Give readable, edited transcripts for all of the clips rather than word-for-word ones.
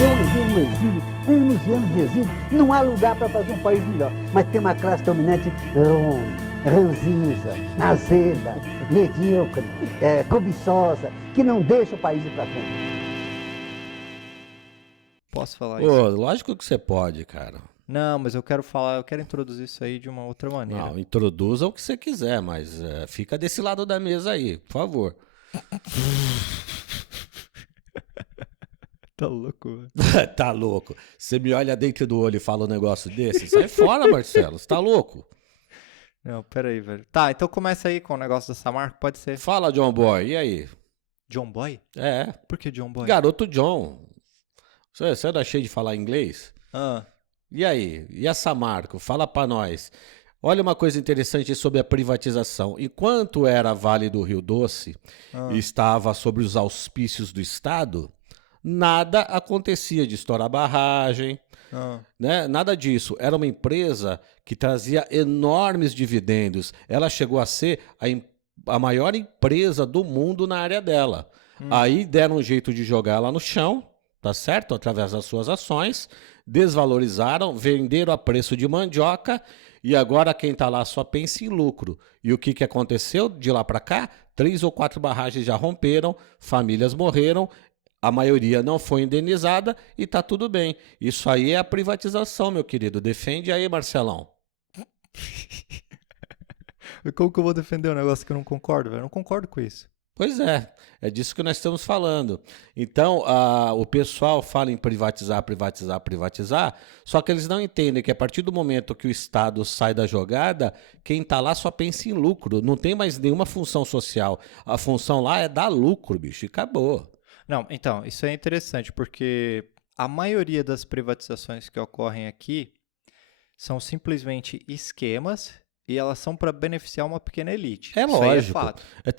Eu andei no exílio, anos e anos de exílio. Não há lugar para fazer um país melhor. Mas tem uma classe dominante ranzinza, azeda, medíocre, cobiçosa, que não deixa o país ir para frente. Posso falar Pô, isso? lógico que você pode, cara. Não, mas eu quero introduzir isso aí de uma outra maneira. Não, introduza o que você quiser, mas fica desse lado da mesa aí, por favor. Tá louco, velho. Tá louco. Você me olha dentro do olho e fala um negócio desse? Sai fora, Marcelo. Você tá louco? Não, pera aí, velho. Tá, então começa aí com o negócio da Samarco, pode ser. Fala, John Boy. E aí? John Boy? É, Por que John Boy? garoto John. Você não é cheio de falar inglês? Ah, E aí? E a Samarco? Fala pra nós. Olha uma coisa interessante sobre a privatização. Enquanto era Vale do Rio Doce e estava sob os auspícios do Estado, nada acontecia de estourar barragem, né? Nada disso. Era uma empresa que trazia enormes dividendos. Ela chegou a ser a maior empresa do mundo na área dela. Aí deram um jeito de jogar ela no chão, tá certo? Através das suas ações, desvalorizaram, venderam a preço de mandioca e agora quem tá lá só pensa em lucro. E o que que aconteceu de lá para cá? 3 ou 4 barragens já romperam, famílias morreram, a maioria não foi indenizada e tá tudo bem. Isso aí é a privatização, meu querido. Defende aí, Marcelão. como que eu vou defender um negócio que eu não concordo, velho? Eu não concordo com isso. Pois é disso que nós estamos falando. Então, o pessoal fala em privatizar, privatizar, privatizar, só que eles não entendem que a partir do momento que o Estado sai da jogada, quem está lá só pensa em lucro, não tem mais nenhuma função social. A função lá é dar lucro, bicho, e acabou. Não, então, isso é interessante, porque a maioria das privatizações que ocorrem aqui são simplesmente esquemas e elas são para beneficiar uma pequena elite. É Isso aí lógico. é fato. É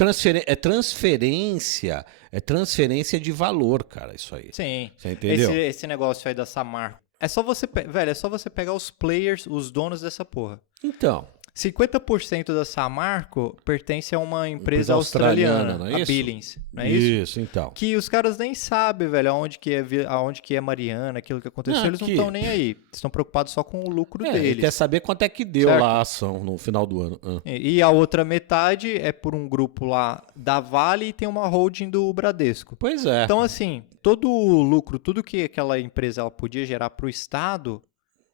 transferência de valor, cara, isso aí. Sim. Você entendeu? Esse negócio aí da Samarco. É só você, velho, é só você pegar os players, os donos dessa porra. Então, 50% da Samarco pertence a uma empresa Empresa australiana, australiana, não é a isso? Billings, não é isso? Isso, então. Que os caras nem sabem, velho, aonde que é Mariana, aquilo que aconteceu, Não, eles não aqui- estão nem aí. Estão preocupados só com o lucro Ele deles. quer saber quanto é que deu Certo. lá a ação no final do ano. E a outra metade é por um grupo lá da Vale e tem uma holding do Bradesco. Pois é. Então, assim, todo o lucro, tudo que aquela empresa ela podia gerar para o Estado,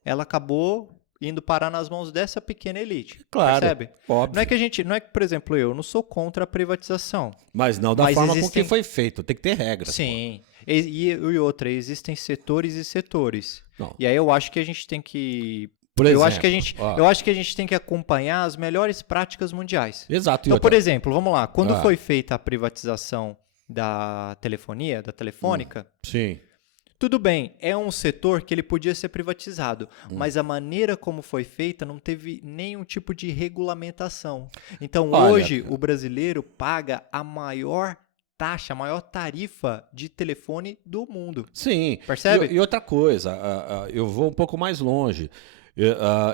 ela acabou indo parar nas mãos dessa pequena elite. Claro, Percebe? óbvio. Não é que, por exemplo, eu não sou contra a privatização. Mas não da Mas forma com existem- que foi feito. Tem que ter regras. Sim. E outra, existem setores e setores. Não. E aí eu acho que a gente tem que Por eu acho que exemplo, eu acho que a gente tem que acompanhar as melhores práticas mundiais. Exato. Então, por exemplo, vamos lá, quando Ah. foi feita a privatização da telefonia, da telefônica, Sim. tudo bem, é um setor que ele podia ser privatizado, mas a maneira como foi feita não teve nenhum tipo de regulamentação. Então, Olha, hoje, cara. o brasileiro paga a maior taxa, a maior tarifa de telefone do mundo. Sim. Percebe? E outra coisa, eu vou um pouco mais longe.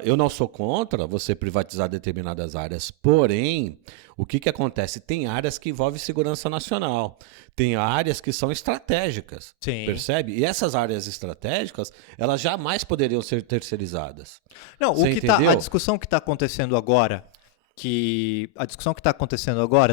Eu não sou contra você privatizar determinadas áreas, porém, o que que acontece? Tem áreas que envolvem segurança nacional, tem áreas que são estratégicas, Sim. percebe? E essas áreas estratégicas, elas jamais poderiam ser terceirizadas. Não, Você a entendeu? discussão que está acontecendo agora,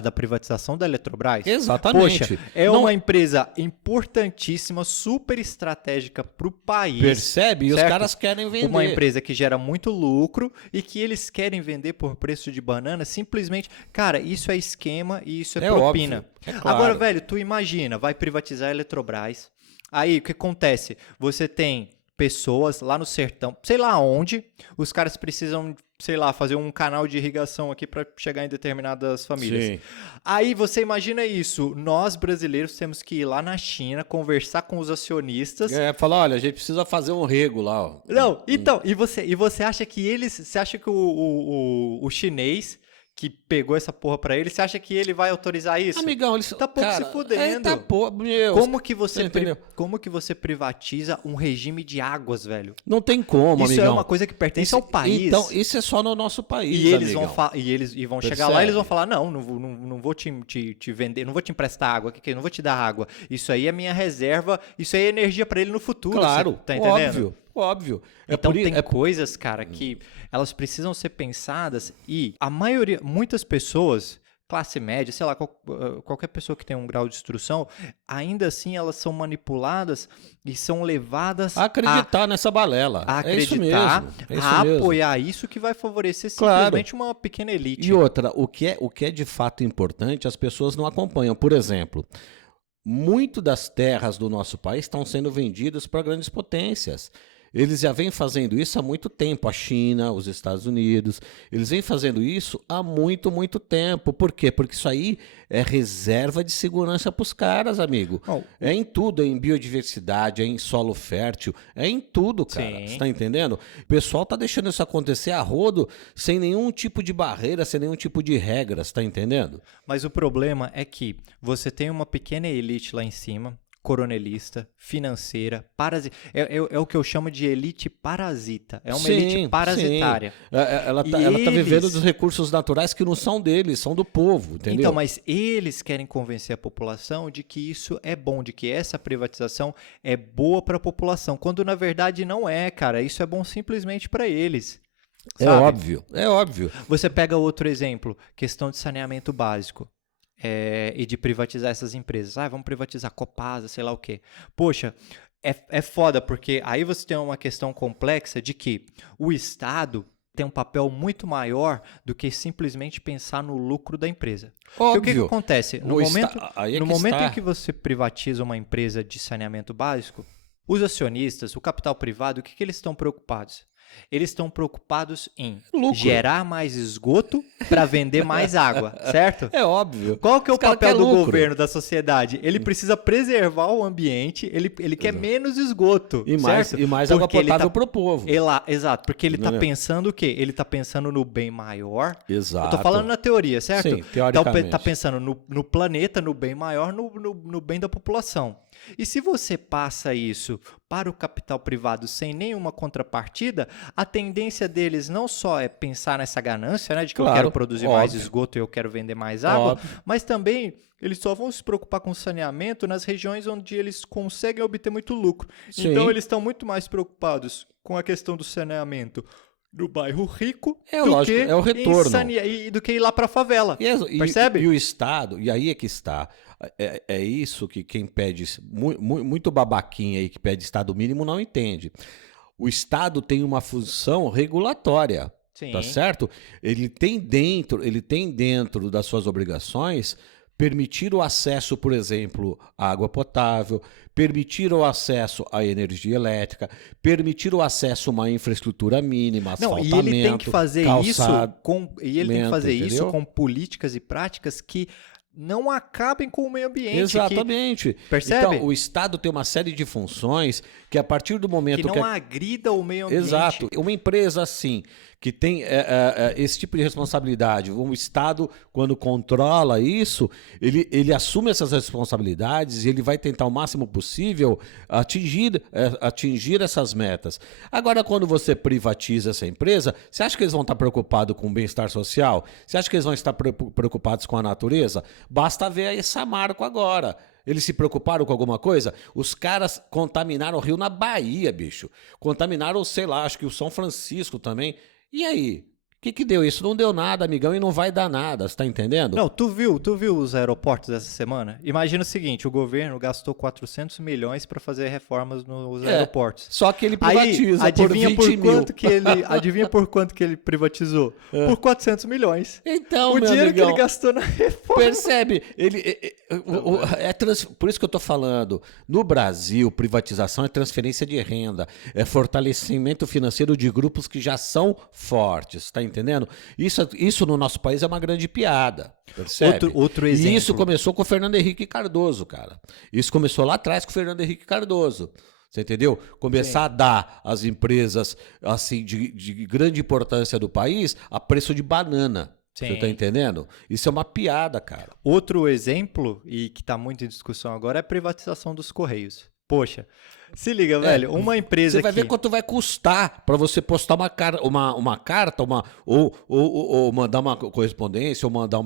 da privatização da Eletrobras, Exatamente. poxa, é Não- uma empresa importantíssima, super estratégica para o país. Percebe? E os certo? caras querem vender. Uma empresa que gera muito lucro e que eles querem vender por preço de banana, simplesmente, cara, isso é esquema e isso é É propina. óbvio, é claro. Agora, velho, tu imagina, vai privatizar a Eletrobras. Aí, o que acontece? Você tem pessoas lá no sertão, sei lá onde, os caras precisam, sei lá, fazer um canal de irrigação aqui para chegar em determinadas famílias. Sim. Aí você imagina isso, nós brasileiros temos que ir lá na China, conversar com os acionistas. Fala, olha, a gente precisa fazer um rego lá, ó. Não, então, e você acha que o chinês que pegou essa porra pra ele, você acha que ele vai autorizar isso? Amigão, eles... Tá pouco cara, se fudendo. Tá pouco, meu... Como que você, Você entendeu? como que você privatiza um regime de águas, velho? Não tem como, Isso amigão. é uma coisa que pertence ao país. Então, isso é só no nosso país, E eles amigão. vão chegar lá e eles vão falar, não vou te vender, não vou te emprestar água, não vou te dar água. Isso aí é minha reserva, isso aí é energia pra ele no futuro. Claro, você tá entendendo? óbvio. Então tem coisas, cara, que elas precisam ser pensadas e a maioria, muitas pessoas, classe média, sei lá, qualquer pessoa que tem um grau de instrução, ainda assim elas são manipuladas e são levadas a acreditar nessa balela. a É isso acreditar, mesmo. É isso a mesmo. apoiar isso que vai favorecer Claro. simplesmente uma pequena elite. E outra, o que é de fato importante, as pessoas não acompanham. Por exemplo, muito das terras do nosso país estão sendo vendidas para grandes potências. Eles já vêm fazendo isso há muito tempo, a China, os Estados Unidos, eles vêm fazendo isso há muito, muito tempo. Por quê? Porque isso aí é reserva de segurança para os caras, amigo. Oh. É em tudo, é em biodiversidade, é em solo fértil, é em tudo, cara. Sim. Você tá entendendo? O pessoal tá deixando isso acontecer a rodo, sem nenhum tipo de barreira, sem nenhum tipo de regras, tá entendendo? Mas o problema é que você tem uma pequena elite lá em cima, coronelista, financeira, é o que eu chamo de elite parasita. É uma elite parasitária. Sim. Ela tá eles... vivendo dos recursos naturais que não são deles, são do povo, entendeu? Então, mas eles querem convencer a população de que isso é bom, de que essa privatização é boa para a população, quando na verdade não é, cara. Isso é bom simplesmente para eles. É sabe? óbvio, é óbvio. Você pega outro exemplo, questão de saneamento básico. E de privatizar essas empresas. Vamos privatizar Copasa, sei lá o quê. Poxa, é foda, porque aí você tem uma questão complexa de que o Estado tem um papel muito maior do que simplesmente pensar no lucro da empresa. Porque o que acontece? No momento em que você privatiza uma empresa de saneamento básico, os acionistas, o capital privado, o que eles estão preocupados? Eles estão preocupados em lucro. Gerar mais esgoto para vender mais água, certo? É óbvio. Qual que é o papel do lucro. governo, da sociedade? Ele precisa preservar o ambiente, ele quer menos esgoto, e certo? mais água potável para o povo. Exato, porque ele está pensando o quê? Ele está pensando no bem maior. Exato. Eu tô falando na teoria, certo? Sim, teoricamente. Então, tá pensando no planeta, no bem maior, no bem da população. E se você passa isso para o capital privado sem nenhuma contrapartida, a tendência deles não só é pensar nessa ganância, né, de que eu quero produzir mais esgoto e eu quero vender mais água, mas também eles só vão se preocupar com saneamento nas regiões onde eles conseguem obter muito lucro. Sim. Então eles estão muito mais preocupados com a questão do saneamento no bairro rico é o retorno. Do que ir lá para a favela. Percebe? E o Estado, e aí é que está. É isso que quem pede, muito babaquinha aí que pede Estado mínimo não entende. O Estado tem uma função regulatória, Sim. Tá certo? Ele tem dentro das suas obrigações permitir o acesso, por exemplo, à água potável, permitir o acesso à energia elétrica, permitir o acesso a uma infraestrutura mínima, asfaltamento, e ele tem que fazer entendeu? isso com políticas e práticas que não acabem com o meio ambiente. Exatamente. Percebe? Então, o Estado tem uma série de funções que a partir do momento que não agrida o meio ambiente. Exato. Uma empresa assim, que tem esse tipo de responsabilidade, o Estado, quando controla isso, ele assume essas responsabilidades e ele vai tentar o máximo possível atingir essas metas. Agora, quando você privatiza essa empresa, você acha que eles vão estar preocupados com o bem-estar social? Você acha que eles vão estar preocupados com a natureza? Basta ver aí Samarco agora. Eles se preocuparam com alguma coisa? Os caras contaminaram o rio na Bahia, bicho. Contaminaram, sei lá, acho que o São Francisco também. E aí? O que deu isso? Não deu nada, amigão, e não vai dar nada, você tá entendendo? Não, tu viu os aeroportos essa semana? Imagina o seguinte, o governo gastou 400 milhões para fazer reformas nos aeroportos. Só que ele privatiza adivinha por 20 mil. Adivinha por quanto que ele privatizou? Por 400 milhões. Então, o meu dinheiro amigão, que ele gastou na reforma. Percebe? Por isso que eu tô falando. No Brasil, privatização é transferência de renda, é fortalecimento financeiro de grupos que já são fortes, tá entendendo? Isso no nosso país é uma grande piada, percebe? Outro exemplo. E isso começou com o Fernando Henrique Cardoso, cara. Isso começou lá atrás com o Fernando Henrique Cardoso. Você entendeu? Começar a dar às empresas assim de grande importância do país a preço de banana. Você Sim. tá entendendo? Isso é uma piada, cara. Outro exemplo, e que está muito em discussão agora, é a privatização dos Correios. Poxa, se liga, velho, uma empresa Você vai que... ver quanto vai custar para você postar uma carta, ou mandar uma correspondência, ou mandar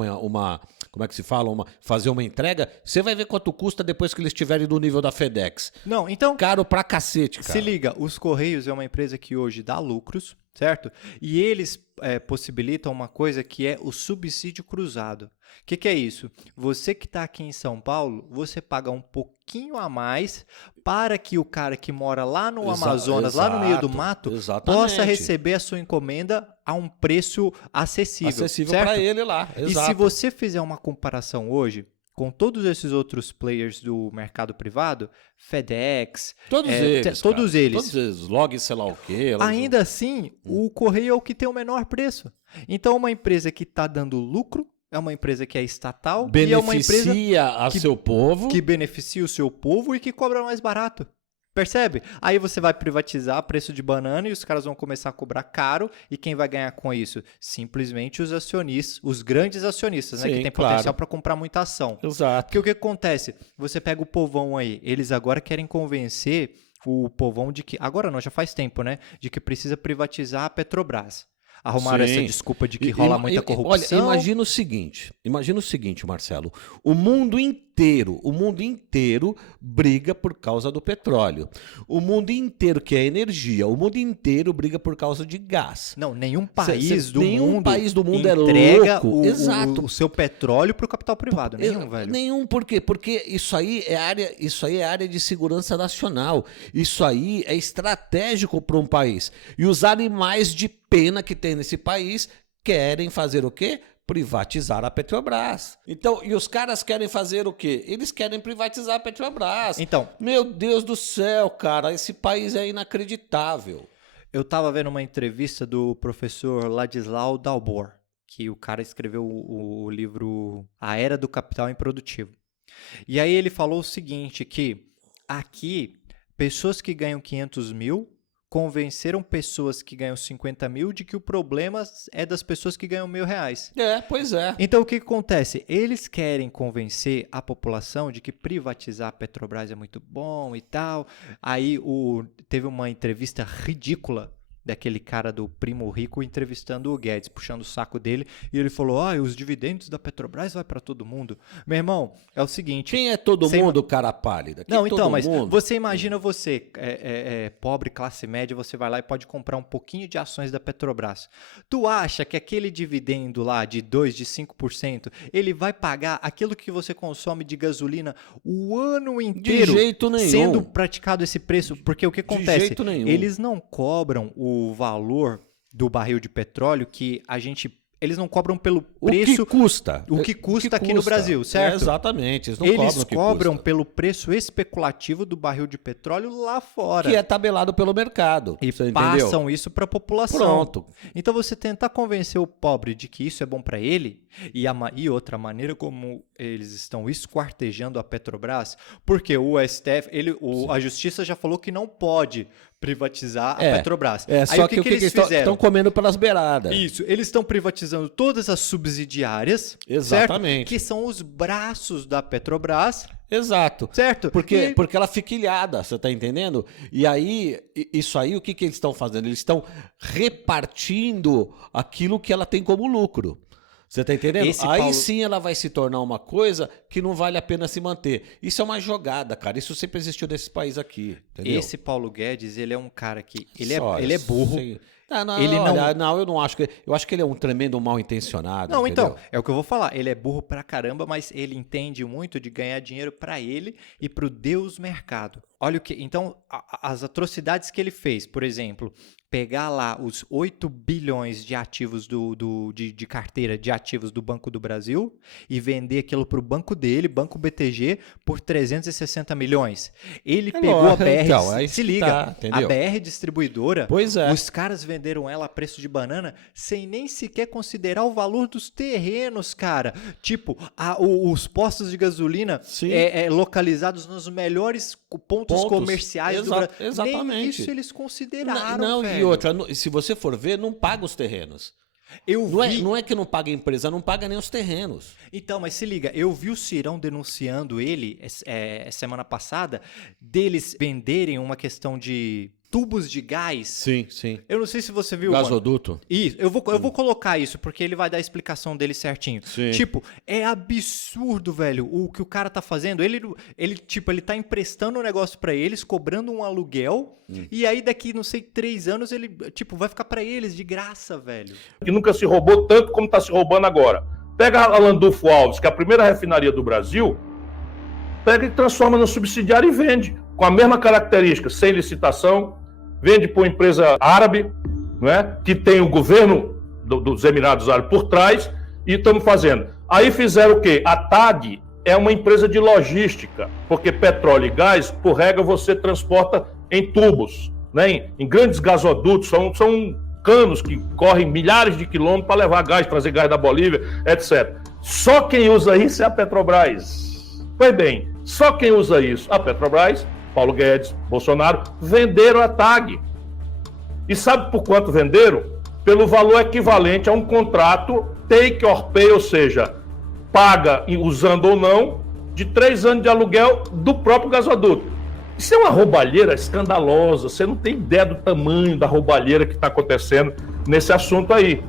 como é que se fala? Fazer uma entrega. Você vai ver quanto custa depois que eles estiverem no nível da FedEx. Não, então, Caro pra cacete, cara. se liga, os Correios é uma empresa que hoje dá lucros, certo? E eles possibilitam uma coisa que é o subsídio cruzado. O que é isso? Você que está aqui em São Paulo, você paga um pouquinho a mais para que o cara que mora lá no Amazonas, lá no meio do mato, exatamente. possa receber a sua encomenda a um preço acessível. Certo? Para ele lá. E se você fizer uma comparação hoje com todos esses outros players do mercado privado, FedEx, Todos eles. todos cara. eles, Todos eles. Log, sei lá o quê. ainda assim, o Correio é o que tem o menor preço. Então, uma empresa que está dando lucro, é uma empresa que é estatal e é uma empresa beneficia a seu povo. que beneficia o seu povo e que cobra mais barato. Percebe? Aí você vai privatizar preço de banana e os caras vão começar a cobrar caro. E quem vai ganhar com isso? Simplesmente os acionistas, os grandes acionistas, né? Sim, Que tem claro. potencial para comprar muita ação. Exato. Porque o que acontece? Você pega o povão aí, eles agora querem convencer o povão de que... Agora não, já faz tempo, né? De que precisa privatizar a Petrobras. Arrumaram Sim. essa desculpa de que rola muita corrupção. Olha, imagina o seguinte, Marcelo. O mundo inteiro briga por causa do petróleo. O mundo inteiro quer energia. O mundo inteiro briga por causa de gás. Não, nenhum país do nenhum mundo país do mundo entrega é louco. Exato. o seu petróleo para o capital privado. Nenhum, velho. Nenhum, por quê? Porque isso aí é área de segurança nacional. Isso aí é estratégico para um país. E os animais de pena que tem nesse país querem fazer o quê? Privatizar a Petrobras. Então, e os caras querem fazer o quê? Eles querem privatizar a Petrobras. Então, Meu Deus do céu, cara, esse país é inacreditável. eu tava vendo uma entrevista do professor Ladislau Dalbor, que o cara escreveu o livro A Era do Capital Improdutivo. E aí ele falou o seguinte, que aqui, pessoas que ganham 500 mil convenceram pessoas que ganham 50 mil de que o problema é das pessoas que ganham R$1.000. Pois é. Então, o que acontece? Eles querem convencer a população de que privatizar a Petrobras é muito bom e tal. Aí teve uma entrevista ridícula daquele cara do Primo Rico entrevistando o Guedes, puxando o saco dele, e ele falou, os dividendos da Petrobras vai para todo mundo. Meu irmão, é o seguinte... Quem é todo mundo, cara pálida? Não, então, todo mas mundo? você imagina você, pobre, classe média, você vai lá e pode comprar um pouquinho de ações da Petrobras. Tu acha que aquele dividendo lá de 2%, de 5%, ele vai pagar aquilo que você consome de gasolina o ano inteiro? De jeito nenhum. Sendo praticado esse preço? Porque o que acontece? De jeito nenhum. Eles não cobram o valor do barril de petróleo que eles não cobram pelo preço... O que custa. O que custa aqui no Brasil, certo? Exatamente. Eles cobram custa. pelo preço especulativo do barril de petróleo lá fora. Que é tabelado pelo mercado. E você passam entendeu? isso para a população. Pronto. Então você tentar convencer o pobre de que isso é bom para ele e outra maneira como eles estão esquartejando a Petrobras, porque o STF, a Justiça já falou que não pode privatizar a Petrobras. Aí só que o que eles fizeram? Estão comendo pelas beiradas. Isso, eles estão privatizando todas as subsidiárias, Exatamente. certo? Que são os braços da Petrobras, Exato. certo? Porque ela fica ilhada, você tá entendendo? E aí, isso aí, o que eles estão fazendo? Eles estão repartindo aquilo que ela tem como lucro. Você tá entendendo? Aí sim ela vai se tornar uma coisa que não vale a pena se manter. Isso é uma jogada, cara. Isso sempre existiu nesse país aqui. Entendeu? Esse Paulo Guedes, ele é um cara que... Ele é burro. Eu não acho que... Eu acho que ele é um tremendo mal intencionado. Não, entendeu? então, é o que eu vou falar. Ele é burro pra caramba, mas ele entende muito de ganhar dinheiro pra ele e pro Deus mercado. Olha o que... Então, as atrocidades que ele fez, por exemplo... Pegar lá os 8 bilhões de ativos de carteira de ativos do Banco do Brasil e vender aquilo para o banco dele, Banco BTG, por 360 milhões. Ele pegou a BR, então, se liga, a BR distribuidora, os caras venderam ela a preço de banana sem nem sequer considerar o valor dos terrenos, cara. Tipo, os postos de gasolina localizados nos melhores pontos comerciais do Brasil. Exatamente. Nem isso eles consideraram, Não, velho. e outra, se você for ver, não paga os terrenos. Eu vi. Não é que não paga a empresa, não paga nem os terrenos. Então, mas se liga, eu vi o Cirão denunciando ele semana passada, deles venderem uma questão de tubos de gás. Sim, sim. Eu não sei se você viu, mano. Gasoduto. Isso, eu vou colocar isso, porque ele vai dar a explicação dele certinho. Sim. Tipo, é absurdo, velho, o que o cara tá fazendo. Ele tá emprestando um negócio pra eles, cobrando um aluguel, e aí daqui, não sei, 3 anos, ele, tipo, vai ficar pra eles de graça, velho. Que nunca se roubou tanto como está se roubando agora. Pega a Landulfo Alves, que é a primeira refinaria do Brasil, pega e transforma no subsidiário e vende, com a mesma característica, sem licitação, vende para uma empresa árabe, não é? Que tem o governo dos Emirados Árabes por trás, e estamos fazendo. Aí fizeram o quê? A TAG é uma empresa de logística, porque petróleo e gás, por regra, você transporta em tubos, né? Em grandes gasodutos, são canos que correm milhares de quilômetros para levar gás, trazer gás da Bolívia, etc. Só quem usa isso é a Petrobras. Pois bem, só quem usa isso, a Petrobras, Paulo Guedes, Bolsonaro, venderam a TAG. E sabe por quanto venderam? Pelo valor equivalente a um contrato take or pay, ou seja, paga usando ou não, de 3 anos de aluguel do próprio gasoduto. Isso é uma roubalheira escandalosa, você não tem ideia do tamanho da roubalheira que está acontecendo nesse assunto aí.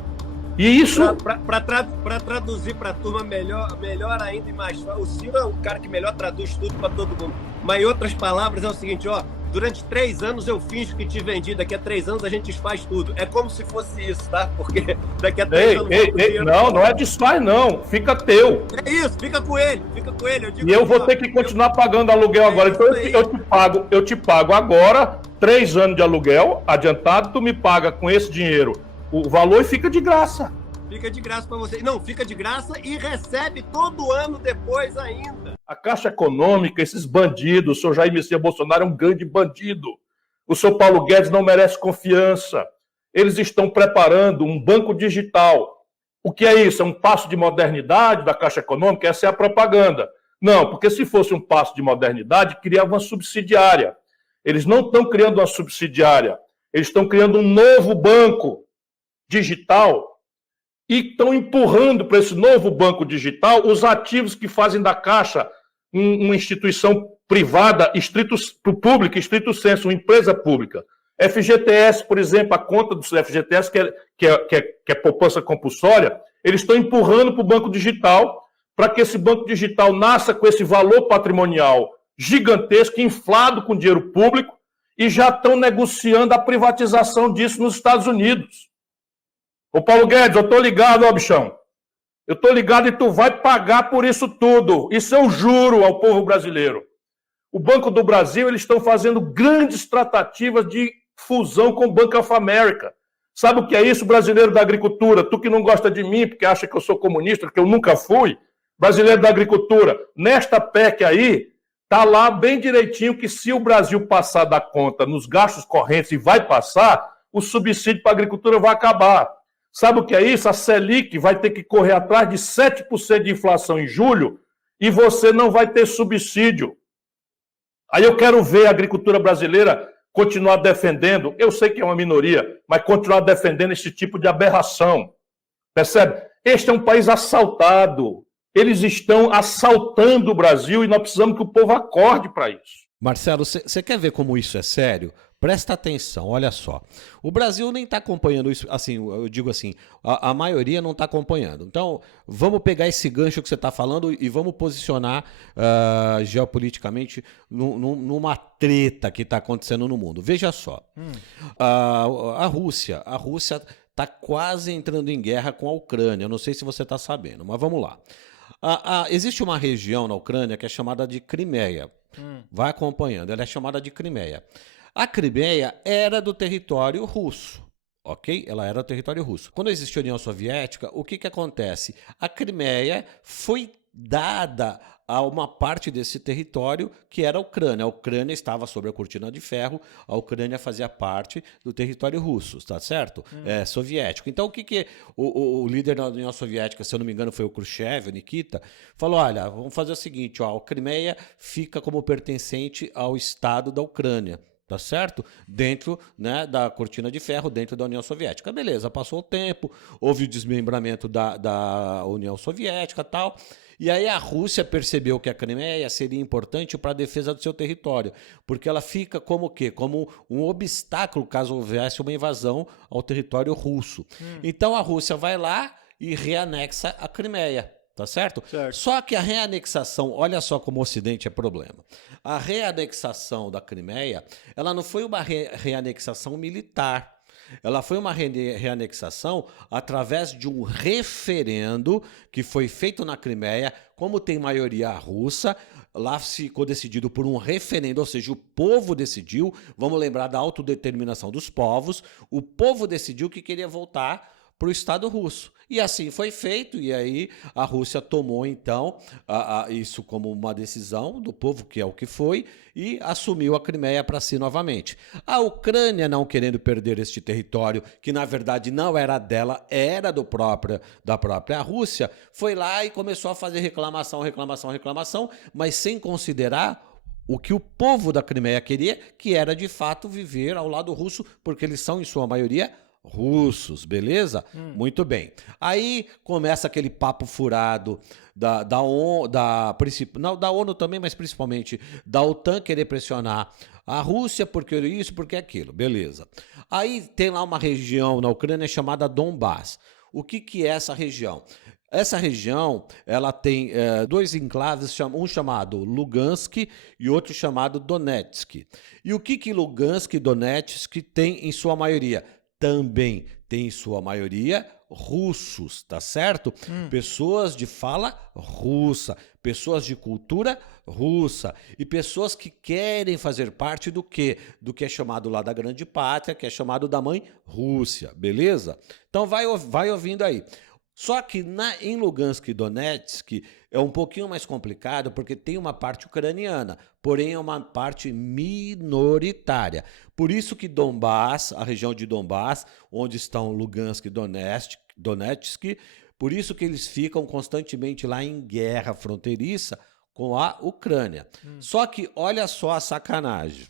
E isso... Para traduzir para a turma melhor ainda e mais fácil, o Ciro é o cara que melhor traduz tudo para todo mundo. Mas em outras palavras é o seguinte, ó, durante 3 anos eu finjo que te vendi, daqui a 3 anos a gente desfaz tudo. É como se fosse isso, tá? Porque daqui a 3 anos... Não é desfaz não, fica teu. É isso, fica com ele. E eu vou ter que continuar pagando aluguel agora. Então eu te pago agora 3 anos de aluguel adiantado, tu me paga com esse dinheiro o valor e fica de graça. Fica de graça para você. Não, fica de graça e recebe todo ano depois ainda. A Caixa Econômica, esses bandidos, o senhor Jair Messias Bolsonaro é um grande bandido. O senhor Paulo Guedes não merece confiança. Eles estão preparando um banco digital. O que é isso? É um passo de modernidade da Caixa Econômica? Essa é a propaganda. Não, porque se fosse um passo de modernidade, criava uma subsidiária. Eles não estão criando uma subsidiária. Eles estão criando um novo banco digital e estão empurrando para esse novo banco digital os ativos que fazem da Caixa uma instituição privada, pública, estrito senso, uma empresa pública. FGTS, por exemplo, a conta do FGTS, que é poupança compulsória, eles estão empurrando para o banco digital para que esse banco digital nasça com esse valor patrimonial gigantesco, inflado com dinheiro público, e já estão negociando a privatização disso nos Estados Unidos. Ô Paulo Guedes, eu tô ligado, ó, bichão. Eu tô ligado e tu vai pagar por isso tudo. Isso eu juro ao povo brasileiro. O Banco do Brasil, eles estão fazendo grandes tratativas de fusão com o Bank of America. Sabe o que é isso, brasileiro da agricultura? Tu que não gosta de mim porque acha que eu sou comunista, que eu nunca fui, brasileiro da agricultura, nesta PEC aí, tá lá bem direitinho que se o Brasil passar da conta nos gastos correntes, e vai passar, o subsídio para a agricultura vai acabar. Sabe o que é isso? A Selic vai ter que correr atrás de 7% de inflação em julho e você não vai ter subsídio. Aí eu quero ver a agricultura brasileira continuar defendendo, eu sei que é uma minoria, mas continuar defendendo esse tipo de aberração. Percebe? Este é um país assaltado. Eles estão assaltando o Brasil e nós precisamos que o povo acorde para isso. Marcelo, você quer ver como isso é sério? Presta atenção, olha só. O Brasil nem está acompanhando isso, assim, eu digo assim, a maioria não está acompanhando. Então, vamos pegar esse gancho que você está falando e vamos posicionar geopoliticamente numa treta que está acontecendo no mundo. Veja só, a Rússia está quase entrando em guerra com a Ucrânia. Eu não sei se você está sabendo, mas vamos lá. Existe uma região na Ucrânia que é chamada de Crimeia. Vai acompanhando, ela é chamada de Crimeia. A Crimeia era do território russo, ok? Ela era do território russo. Quando existiu a União Soviética, o que acontece? A Crimeia foi dada a uma parte desse território que era a Ucrânia. A Ucrânia estava sob a cortina de ferro, a Ucrânia fazia parte do território russo, tá certo? Soviético. Então, o que o líder da União Soviética, se eu não me engano, foi o Khrushchev, o Nikita, falou, olha, vamos fazer o seguinte, ó, a Crimeia fica como pertencente ao Estado da Ucrânia. tá certo? Dentro, né, da cortina de ferro, dentro da União Soviética. Beleza, passou o tempo, houve o desmembramento da União Soviética e tal, e aí a Rússia percebeu que a Crimeia seria importante para a defesa do seu território, porque ela fica como o quê? Como um obstáculo caso houvesse uma invasão ao território russo. Então a Rússia vai lá e reanexa a Crimeia. Tá certo? Certo. Só que a reanexação, olha só como o Ocidente é problema. A reanexação da Crimeia, ela não foi uma reanexação militar. Ela foi uma reanexação através de um referendo que foi feito na Crimeia, como tem maioria russa, lá ficou decidido por um referendo, ou seja, o povo decidiu, vamos lembrar da autodeterminação dos povos, o povo decidiu que queria voltar para o Estado russo. E assim foi feito, e aí a Rússia tomou, então, isso como uma decisão do povo, que é o que foi, e assumiu a Crimeia para si novamente. A Ucrânia, não querendo perder este território, que na verdade não era dela, era da própria Rússia, foi lá e começou a fazer reclamação, mas sem considerar o que o povo da Crimeia queria, que era de fato viver ao lado russo, porque eles são, em sua maioria, russos, beleza? Muito bem. Aí começa aquele papo furado da ONU também, mas principalmente da OTAN querer pressionar a Rússia porque isso, porque aquilo, beleza. Aí tem lá uma região na Ucrânia chamada Donbás. O que é essa região? Essa região, ela tem dois enclaves, um chamado Lugansk e outro chamado Donetsk. E o que Lugansk e Donetsk tem em sua maioria? Também tem em sua maioria russos, tá certo? Pessoas de fala russa, pessoas de cultura russa e pessoas que querem fazer parte do quê? Do que é chamado lá da grande pátria, que é chamado da mãe Rússia, beleza? Então vai ouvindo aí. Só que em Lugansk e Donetsk é um pouquinho mais complicado porque tem uma parte ucraniana, porém é uma parte minoritária. Por isso que Donbás, a região de Donbás, onde estão Lugansk e Donetsk, por isso que eles ficam constantemente lá em guerra fronteiriça com a Ucrânia. Só que olha só a sacanagem.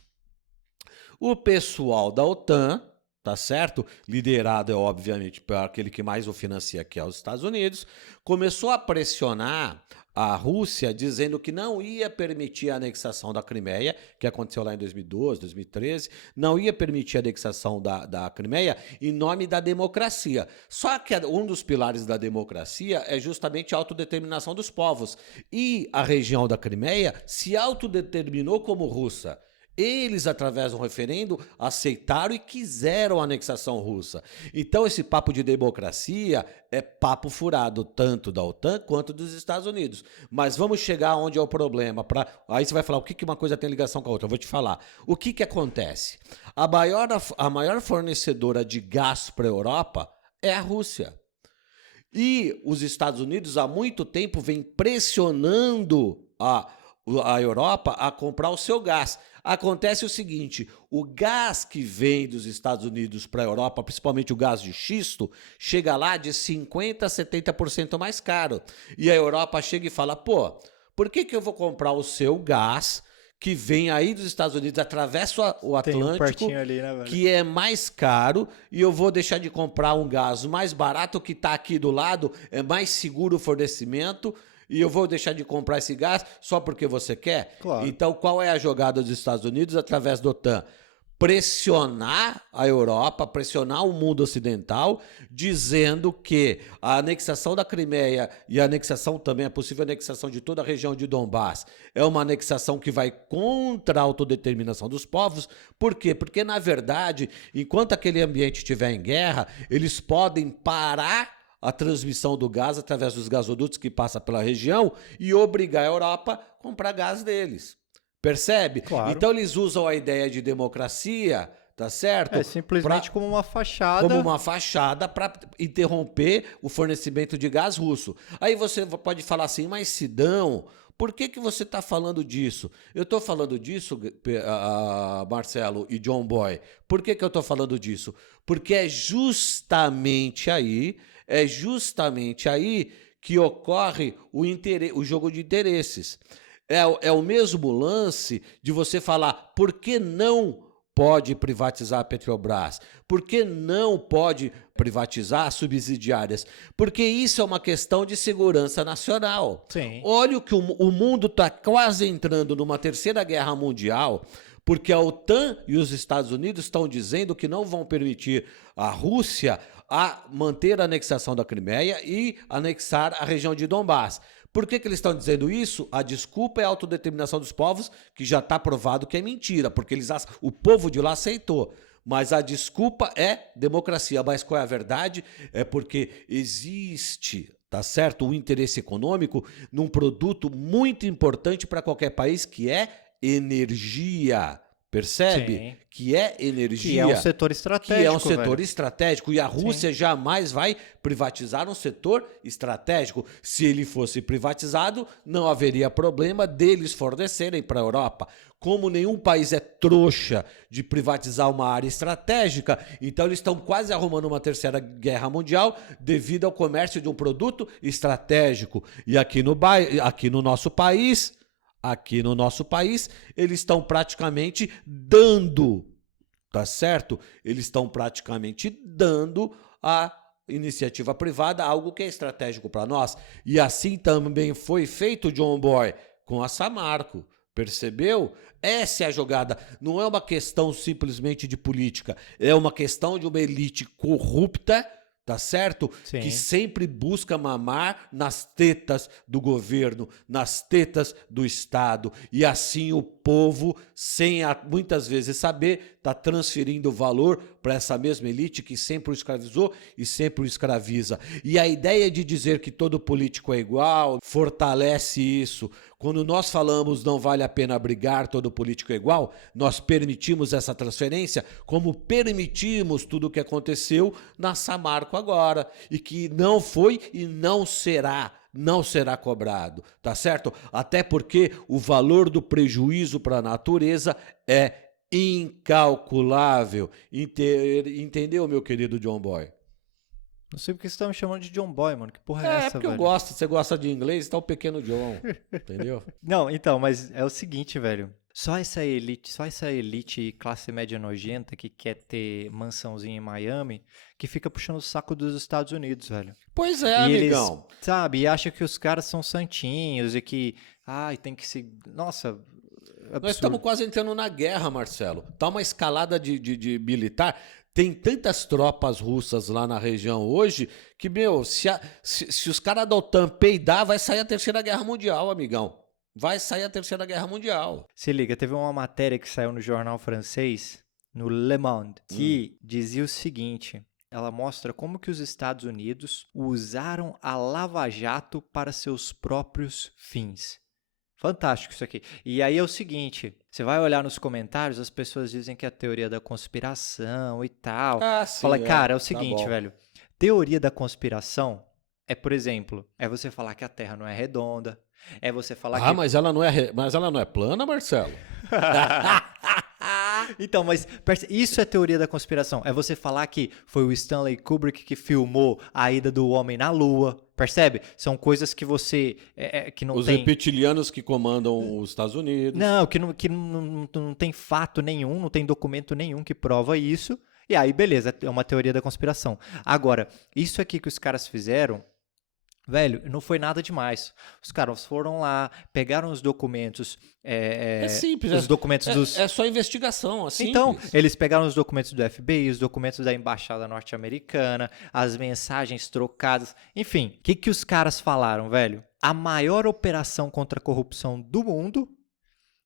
O pessoal da OTAN, tá certo? Liderado, obviamente, por aquele que mais o financia, que é os Estados Unidos, começou a pressionar a Rússia dizendo que não ia permitir a anexação da Crimeia, que aconteceu lá em 2012, 2013, não ia permitir a anexação da Crimeia em nome da democracia. Só que um dos pilares da democracia é justamente a autodeterminação dos povos. E a região da Crimeia se autodeterminou como russa. Eles, através de um referendo, aceitaram e quiseram a anexação russa. Então, esse papo de democracia é papo furado, tanto da OTAN quanto dos Estados Unidos. Mas vamos chegar onde é o problema. Aí você vai falar o que uma coisa tem ligação com a outra. Eu vou te falar. O que acontece? A maior fornecedora de gás para a Europa é a Rússia. E os Estados Unidos, há muito tempo, vem pressionando a Europa a comprar o seu gás. Acontece o seguinte, o gás que vem dos Estados Unidos para a Europa, principalmente o gás de xisto, chega lá de 50% a 70% mais caro. E a Europa chega e fala, pô, por que eu vou comprar o seu gás que vem aí dos Estados Unidos, atravessa o Atlântico, ali, né, velho? que é mais caro, e eu vou deixar de comprar um gás mais barato que está aqui do lado, é mais seguro o fornecimento, e eu vou deixar de comprar esse gás só porque você quer? Claro. Então, qual é a jogada dos Estados Unidos através da OTAN? Pressionar a Europa, pressionar o mundo ocidental, dizendo que a anexação da Crimeia e a anexação também, a possível anexação de toda a região de Donbás, é uma anexação que vai contra a autodeterminação dos povos. Por quê? Porque, na verdade, enquanto aquele ambiente estiver em guerra, eles podem parar a transmissão do gás através dos gasodutos que passa pela região e obrigar a Europa a comprar gás deles. Percebe? Claro. Então eles usam a ideia de democracia, tá certo? É simplesmente como uma fachada. Como uma fachada para interromper o fornecimento de gás russo. Aí você pode falar assim, mas Sidão, por que você está falando disso? Eu estou falando disso, Marcelo e John Boy. Por que eu estou falando disso? Porque é justamente aí que ocorre o jogo de interesses. É o mesmo lance de você falar, por que não pode privatizar a Petrobras? Por que não pode privatizar as subsidiárias? Porque isso é uma questão de segurança nacional. Sim. Olha o que o mundo está quase entrando numa terceira guerra mundial, porque a OTAN e os Estados Unidos estão dizendo que não vão permitir a Rússia a manter a anexação da Crimeia e anexar a região de Donbás. Por que eles estão dizendo isso? A desculpa é a autodeterminação dos povos, que já está provado que é mentira, porque o povo de lá aceitou. Mas a desculpa é democracia. Mas qual é a verdade? É porque existe, tá certo, um interesse econômico num produto muito importante para qualquer país, que é energia. Percebe? Sim. Que é energia. Que é um setor estratégico. Que é um setor velho. estratégico. E a Rússia Sim. jamais vai privatizar um setor estratégico. Se ele fosse privatizado, não haveria problema deles fornecerem para a Europa. Como nenhum país é trouxa de privatizar uma área estratégica, então eles estão quase arrumando uma terceira guerra mundial devido ao comércio de um produto estratégico. E aqui no nosso país, eles estão praticamente dando, tá certo? Eles estão praticamente dando à iniciativa privada algo que é estratégico para nós. E assim também foi feito, John Boy, com a Samarco. Percebeu? Essa é a jogada. Não é uma questão simplesmente de política. É uma questão de uma elite corrupta, tá certo? Sim. Que sempre busca mamar nas tetas do governo, nas tetas do Estado. E assim o povo, sem muitas vezes saber, está transferindo valor para essa mesma elite que sempre o escravizou e sempre o escraviza. E a ideia de dizer que todo político é igual fortalece isso. Quando nós falamos não vale a pena brigar, todo político é igual, nós permitimos essa transferência, como permitimos tudo o que aconteceu na Samarco agora, e que não foi e não será cobrado, tá certo? Até porque o valor do prejuízo para a natureza é incalculável. Entendeu, meu querido John Boy? Não sei porque você tá me chamando de John Boy, mano. Que porra é É essa, porque velho? eu gosto. Você gosta de inglês, tá o pequeno John, entendeu? Não, então, mas é o seguinte, velho. Só essa elite classe média nojenta que quer ter mansãozinha em Miami, que fica puxando o saco dos Estados Unidos, velho. Pois é, E amigão. eles, sabe, e acham que os caras são santinhos e que, tem que se... Nossa, absurdo. Nós estamos quase entrando na guerra, Marcelo. Tá uma escalada de militar. Tem tantas tropas russas lá na região hoje que, meu, se os caras da OTAN peidar, vai sair a Terceira Guerra Mundial, amigão. Vai sair a Terceira Guerra Mundial. Se liga, teve uma matéria que saiu no jornal francês, no Le Monde, que dizia o seguinte: ela mostra como que os Estados Unidos usaram a Lava Jato para seus próprios fins. Fantástico isso aqui. E aí é o seguinte, você vai olhar nos comentários, as pessoas dizem que é a teoria da conspiração e tal. Sim, Fala, cara, é o tá seguinte, bom. velho. Teoria da conspiração é, por exemplo, é você falar que a Terra não é redonda, é você falar que... Mas ela não é plana, Marcelo? Então, mas isso é teoria da conspiração. É você falar que foi o Stanley Kubrick que filmou a ida do homem na Lua. Percebe? São coisas que você... que não Os tem... reptilianos que comandam os Estados Unidos. Não, que não tem fato nenhum, não tem documento nenhum que prova isso. E aí, beleza, é uma teoria da conspiração. Agora, isso aqui que os caras fizeram... Velho, não foi nada demais. Os caras foram lá, pegaram os documentos... É simples. Os documentos dos... É só investigação, assim. Então, eles pegaram os documentos do FBI, os documentos da Embaixada Norte-Americana, as mensagens trocadas... Enfim, o que os caras falaram, velho? A maior operação contra a corrupção do mundo,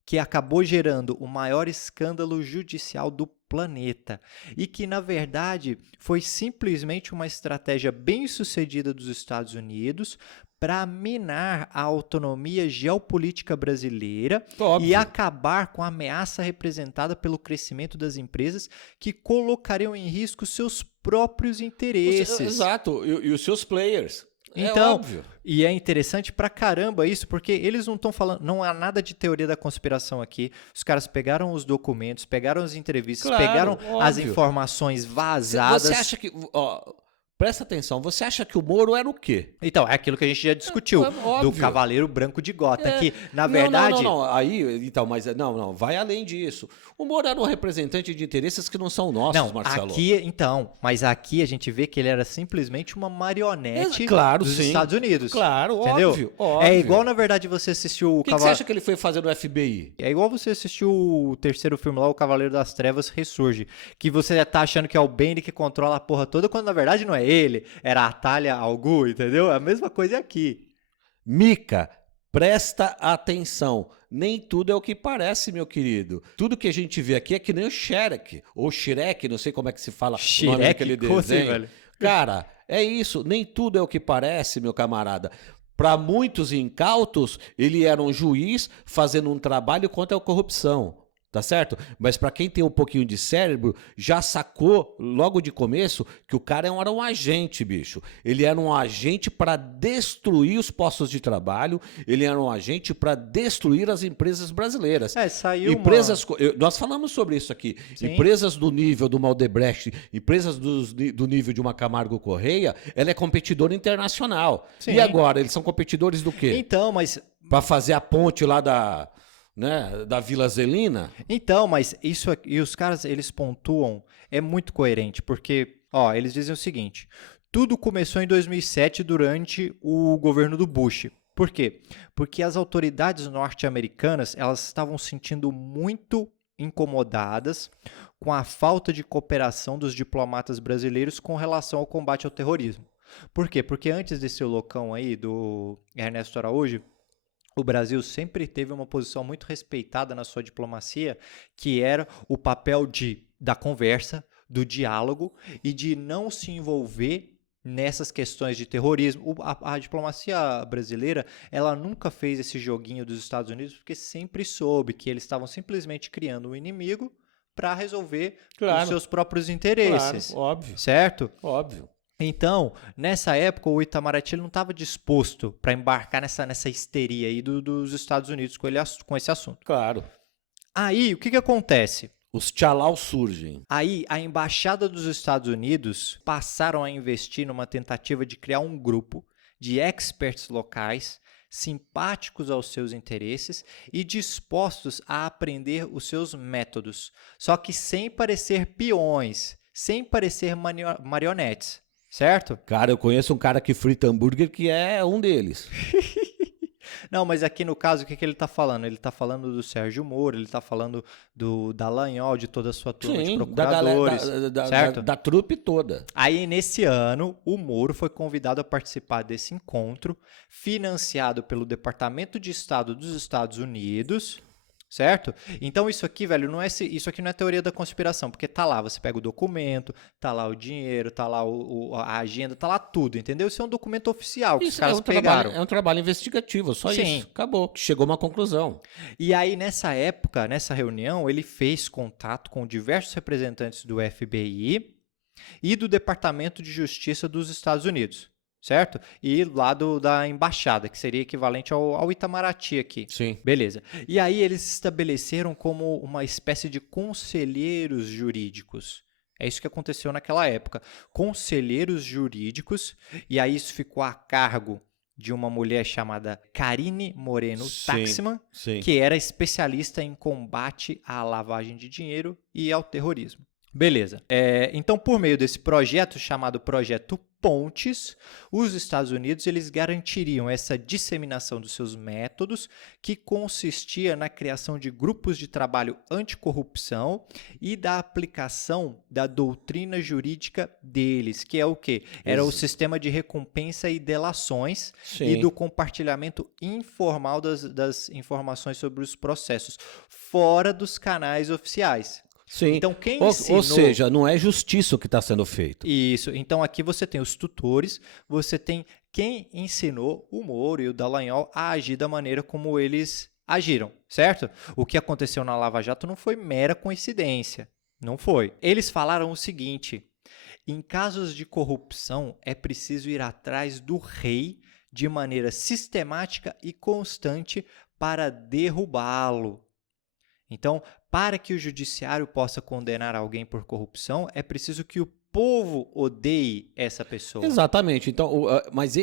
que acabou gerando o maior escândalo judicial do planeta e que, na verdade, foi simplesmente uma estratégia bem-sucedida dos Estados Unidos para minar a autonomia geopolítica brasileira Óbvio. e acabar com a ameaça representada pelo crescimento das empresas que colocariam em risco seus próprios interesses. Exato, e os seus players. Então, é óbvio. E é interessante pra caramba isso, porque eles não estão falando, não há nada de teoria da conspiração aqui. Os caras pegaram os documentos, pegaram as entrevistas, Claro, pegaram as óbvio. informações vazadas. Você acha que... Presta atenção, você acha que o Moro era o quê? Então, é aquilo que a gente já discutiu, óbvio. do Cavaleiro Branco de Gotham, que, na Não, verdade... Não. Aí, então, mas não, vai além disso. O Moro era um representante de interesses que não são nossos, Não, Marcelo. mas aqui a gente vê que ele era simplesmente uma marionete Claro, dos sim. Estados Unidos. Claro, entendeu? óbvio. É igual, na verdade, você assistiu O que você acha que ele foi fazer no FBI? É igual você assistiu o terceiro filme lá, O Cavaleiro das Trevas Ressurge, que você tá achando que é o Bane que controla a porra toda, quando na verdade não é ele, era a Talia al Ghul, entendeu? É a mesma coisa aqui. Mica, presta atenção. Nem tudo é o que parece, meu querido. Tudo que a gente vê aqui é que nem o Shrek, ou Shrek, não sei como é que se fala o nome daquele como assim, desenho. velho? Cara, é isso. Nem tudo é o que parece, meu camarada. Para muitos incautos, ele era um juiz fazendo um trabalho contra a corrupção. Tá certo? Mas para quem tem um pouquinho de cérebro, já sacou logo de começo que o cara era um agente, bicho. Ele era um agente para destruir os postos de trabalho, ele era um agente para destruir as empresas brasileiras. Saiu Nós falamos sobre isso aqui. Sim. Empresas do nível do Maldebrecht, empresas do nível de uma Camargo Correia, ela é competidora internacional. Sim. E agora, eles são competidores do quê? Então, mas... Para fazer a ponte lá da Vila Zelina? Então, mas isso aqui, e os caras, eles pontuam, é muito coerente, porque, eles dizem o seguinte, tudo começou em 2007 durante o governo do Bush. Por quê? Porque as autoridades norte-americanas, elas estavam sentindo muito incomodadas com a falta de cooperação dos diplomatas brasileiros com relação ao combate ao terrorismo. Por quê? Porque antes desse loucão aí do Ernesto Araújo, o Brasil sempre teve uma posição muito respeitada na sua diplomacia, que era o papel da conversa, do diálogo e de não se envolver nessas questões de terrorismo. A diplomacia brasileira, ela nunca fez esse joguinho dos Estados Unidos, porque sempre soube que eles estavam simplesmente criando um inimigo para resolver os seus próprios interesses. Claro, óbvio. Certo? Óbvio. Então, nessa época, o Itamaraty não estava disposto para embarcar nessa histeria aí dos Estados Unidos com esse assunto. Claro. Aí, o que acontece? Os tchalau surgem. Aí, a Embaixada dos Estados Unidos passaram a investir numa tentativa de criar um grupo de experts locais, simpáticos aos seus interesses e dispostos a aprender os seus métodos, só que sem parecer peões, sem parecer marionetes. Certo? Cara, eu conheço um cara que frita hambúrguer que é um deles. Não, mas aqui no caso, o que ele está falando? Ele está falando do Sérgio Moro, ele está falando do Dallagnol, de toda a sua turma de procuradores, certo? Da trupe toda. Aí, nesse ano, o Moro foi convidado a participar desse encontro, financiado pelo Departamento de Estado dos Estados Unidos, certo? Então isso aqui, velho, isso aqui não é teoria da conspiração, porque tá lá, você pega o documento, tá lá o dinheiro, tá lá a agenda, tá lá tudo, entendeu? Isso é um documento oficial que os caras pegaram. É um trabalho investigativo, só Sim. isso. Acabou. Chegou a uma conclusão. E aí, nessa época, nessa reunião, ele fez contato com diversos representantes do FBI e do Departamento de Justiça dos Estados Unidos. Certo? E lá da embaixada, que seria equivalente ao Itamaraty aqui. Sim. Beleza. E aí eles se estabeleceram como uma espécie de conselheiros jurídicos. É isso que aconteceu naquela época. Conselheiros jurídicos, e aí isso ficou a cargo de uma mulher chamada Karine Moreno Taxman, que era especialista em combate à lavagem de dinheiro e ao terrorismo. Beleza. Então, por meio desse projeto chamado Projeto Pontes, os Estados Unidos eles garantiriam essa disseminação dos seus métodos, que consistia na criação de grupos de trabalho anticorrupção e da aplicação da doutrina jurídica deles, que é o quê? Era o sistema de recompensa e delações e do compartilhamento informal das informações sobre os processos, fora dos canais oficiais. Sim. Então, quem ensinou... Ou seja, não é justiça o que está sendo feito. Isso. Então, aqui você tem os tutores, você tem quem ensinou o Moro e o Dallagnol a agir da maneira como eles agiram, certo? O que aconteceu na Lava Jato não foi mera coincidência. Não foi. Eles falaram o seguinte: em casos de corrupção, é preciso ir atrás do rei de maneira sistemática e constante para derrubá-lo. Então, para que o judiciário possa condenar alguém por corrupção, é preciso que o povo odeie essa pessoa. Exatamente. Então, mas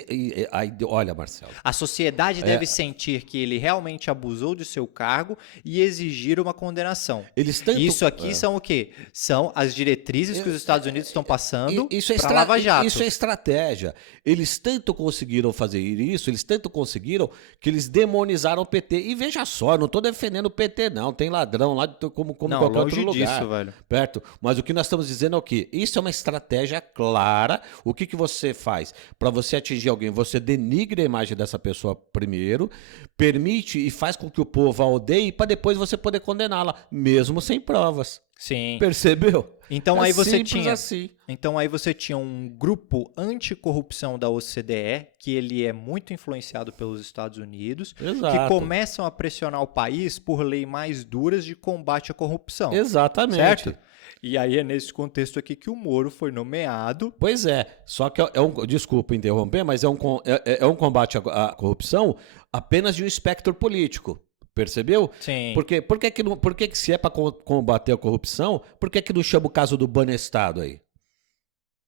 aí, olha, Marcelo. A sociedade deve sentir que ele realmente abusou de seu cargo e exigir uma condenação. Isso aqui são o quê? São as diretrizes que os Estados Unidos estão passando para a Lava Jato. Isso é estratégia. Eles tanto conseguiram fazer isso, eles tanto conseguiram que eles demonizaram o PT. E veja só, eu não estou defendendo o PT, não. Tem ladrão lá como não, qualquer longe outro lugar. Disso, velho. Perto. Mas o que nós estamos dizendo é o quê? Isso é uma estratégia clara. O que você faz para você atingir alguém? Você denigre a imagem dessa pessoa primeiro, permite e faz com que o povo a odeie para depois você poder condená-la, mesmo sem provas. Sim. Percebeu? Então é aí você simples tinha assim. Então aí você tinha um grupo anticorrupção da OCDE, que ele é muito influenciado pelos Estados Unidos, Exato. que começam a pressionar o país por leis mais duras de combate à corrupção. Exatamente. Certo? E aí é nesse contexto aqui que o Moro foi nomeado. Pois é, só que desculpa interromper, mas é um combate à corrupção apenas de um espectro político. Percebeu? Sim. Por que se é para combater a corrupção, por que não chama o caso do Banestado aí?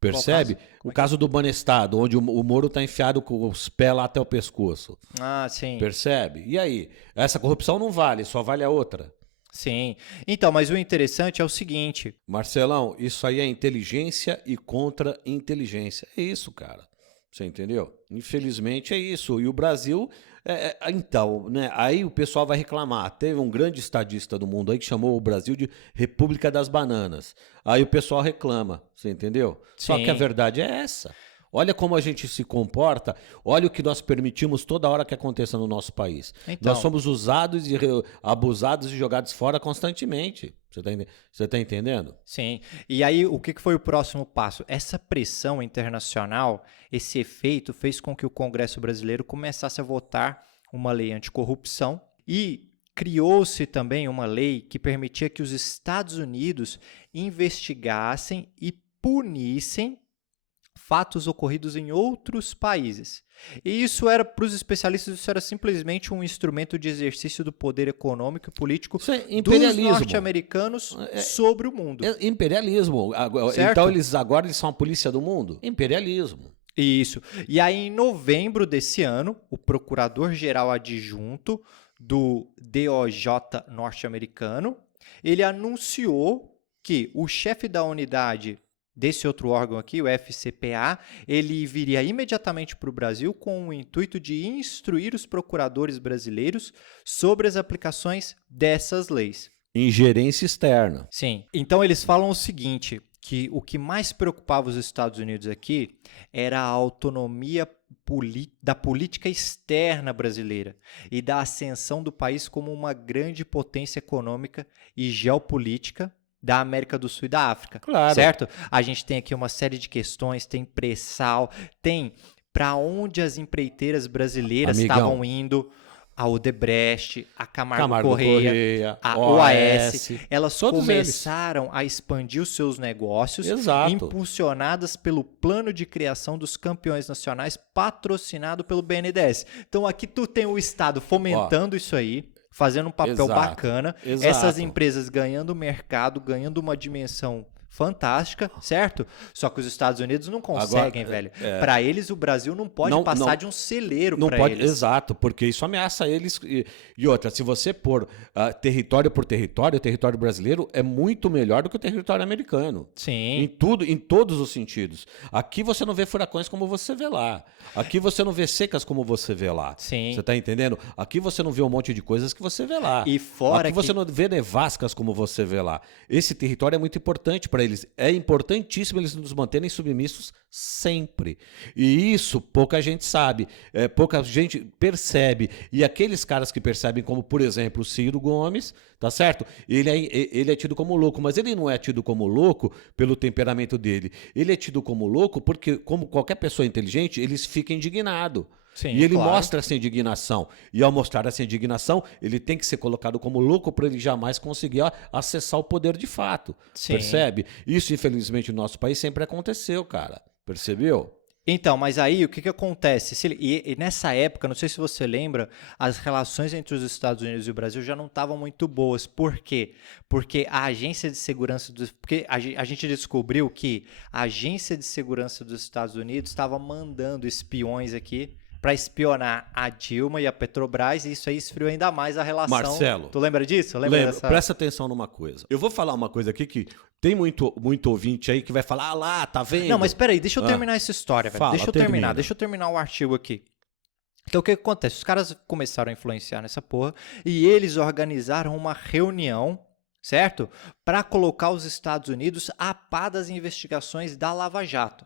Percebe? O caso do Banestado, onde o Moro está enfiado com os pés lá até o pescoço. Ah, sim. Percebe? E aí? Essa corrupção não vale, só vale a outra. Sim. Então, mas o interessante é o seguinte. Marcelão, isso aí é inteligência e contra-inteligência. É isso, cara. Você entendeu? Infelizmente é isso. E o Brasil... então, né? Aí o pessoal vai reclamar. Teve um grande estadista do mundo aí que chamou o Brasil de República das Bananas. Aí o pessoal reclama. Você entendeu? Sim. Só que a verdade é essa. Olha como a gente se comporta, olha o que nós permitimos toda hora que aconteça no nosso país. Então, nós somos usados e abusados e jogados fora constantemente. Você tá entendendo? Sim. E aí, o que foi o próximo passo? Essa pressão internacional, esse efeito, fez com que o Congresso brasileiro começasse a votar uma lei anticorrupção e criou-se também uma lei que permitia que os Estados Unidos investigassem e punissem fatos ocorridos em outros países. E isso era, para os especialistas, isso era simplesmente um instrumento de exercício do poder econômico e político dos norte-americanos sobre o mundo. Imperialismo. Certo? Então agora eles são a polícia do mundo? Imperialismo. Isso. E aí, em novembro desse ano, o procurador-geral adjunto do DOJ norte-americano, ele anunciou que o chefe da unidade desse outro órgão aqui, o FCPA, ele viria imediatamente para o Brasil com o intuito de instruir os procuradores brasileiros sobre as aplicações dessas leis. Ingerência externa. Sim. Então, eles falam o seguinte, que o que mais preocupava os Estados Unidos aqui era a autonomia da política externa brasileira e da ascensão do país como uma grande potência econômica e geopolítica da América do Sul e da África, claro. Certo? A gente tem aqui uma série de questões, tem pré-sal, tem para onde as empreiteiras brasileiras estavam indo, a Odebrecht, a Camargo Correia, a OAS, elas começaram a expandir os seus negócios, impulsionadas pelo plano de criação dos campeões nacionais patrocinado pelo BNDES. Então aqui tu tem o Estado fomentando isso aí, fazendo um papel bacana, essas empresas ganhando mercado, ganhando uma dimensão fantástica, certo? Só que os Estados Unidos não conseguem, velho. Para eles, o Brasil não pode passar de um celeiro para eles. Exato, porque isso ameaça eles. E outra, se você pôr território por território, o território brasileiro é muito melhor do que o território americano. Sim. Em todos os sentidos. Aqui você não vê furacões como você vê lá. Aqui você não vê secas como você vê lá. Sim. Você tá entendendo? Aqui você não vê um monte de coisas que você vê lá. E fora Aqui você não vê nevascas como você vê lá. Esse território é muito importante para eles. É importantíssimo eles nos manterem submissos sempre. E isso pouca gente sabe, pouca gente percebe. E aqueles caras que percebem, como por exemplo o Ciro Gomes, tá certo? Ele é tido como louco, mas ele não é tido como louco pelo temperamento dele. Ele é tido como louco porque, como qualquer pessoa inteligente, ele fica indignado. Sim, e ele mostra essa indignação. E ao mostrar essa indignação, ele tem que ser colocado como louco para ele jamais conseguir acessar o poder de fato. Sim. Percebe? Isso, infelizmente, no nosso país sempre aconteceu, cara. Percebeu? Então, mas aí o que acontece? E nessa época, não sei se você lembra, as relações entre os Estados Unidos e o Brasil já não estavam muito boas. Por quê? Porque a agência de segurança porque a gente descobriu que a agência de segurança dos Estados Unidos estava mandando espiões aqui para espionar a Dilma e a Petrobras, e isso aí esfriou ainda mais a relação. Marcelo. Tu lembra disso? Lembro. Presta atenção numa coisa. Eu vou falar uma coisa aqui que tem muito ouvinte aí que vai falar, lá, tá vendo? Não, mas peraí, deixa eu terminar essa história, velho. Fala, Deixa termina. eu terminar o artigo aqui. Então, o que acontece? Os caras começaram a influenciar nessa porra e eles organizaram uma reunião, certo? Para colocar os Estados Unidos a par das investigações da Lava Jato.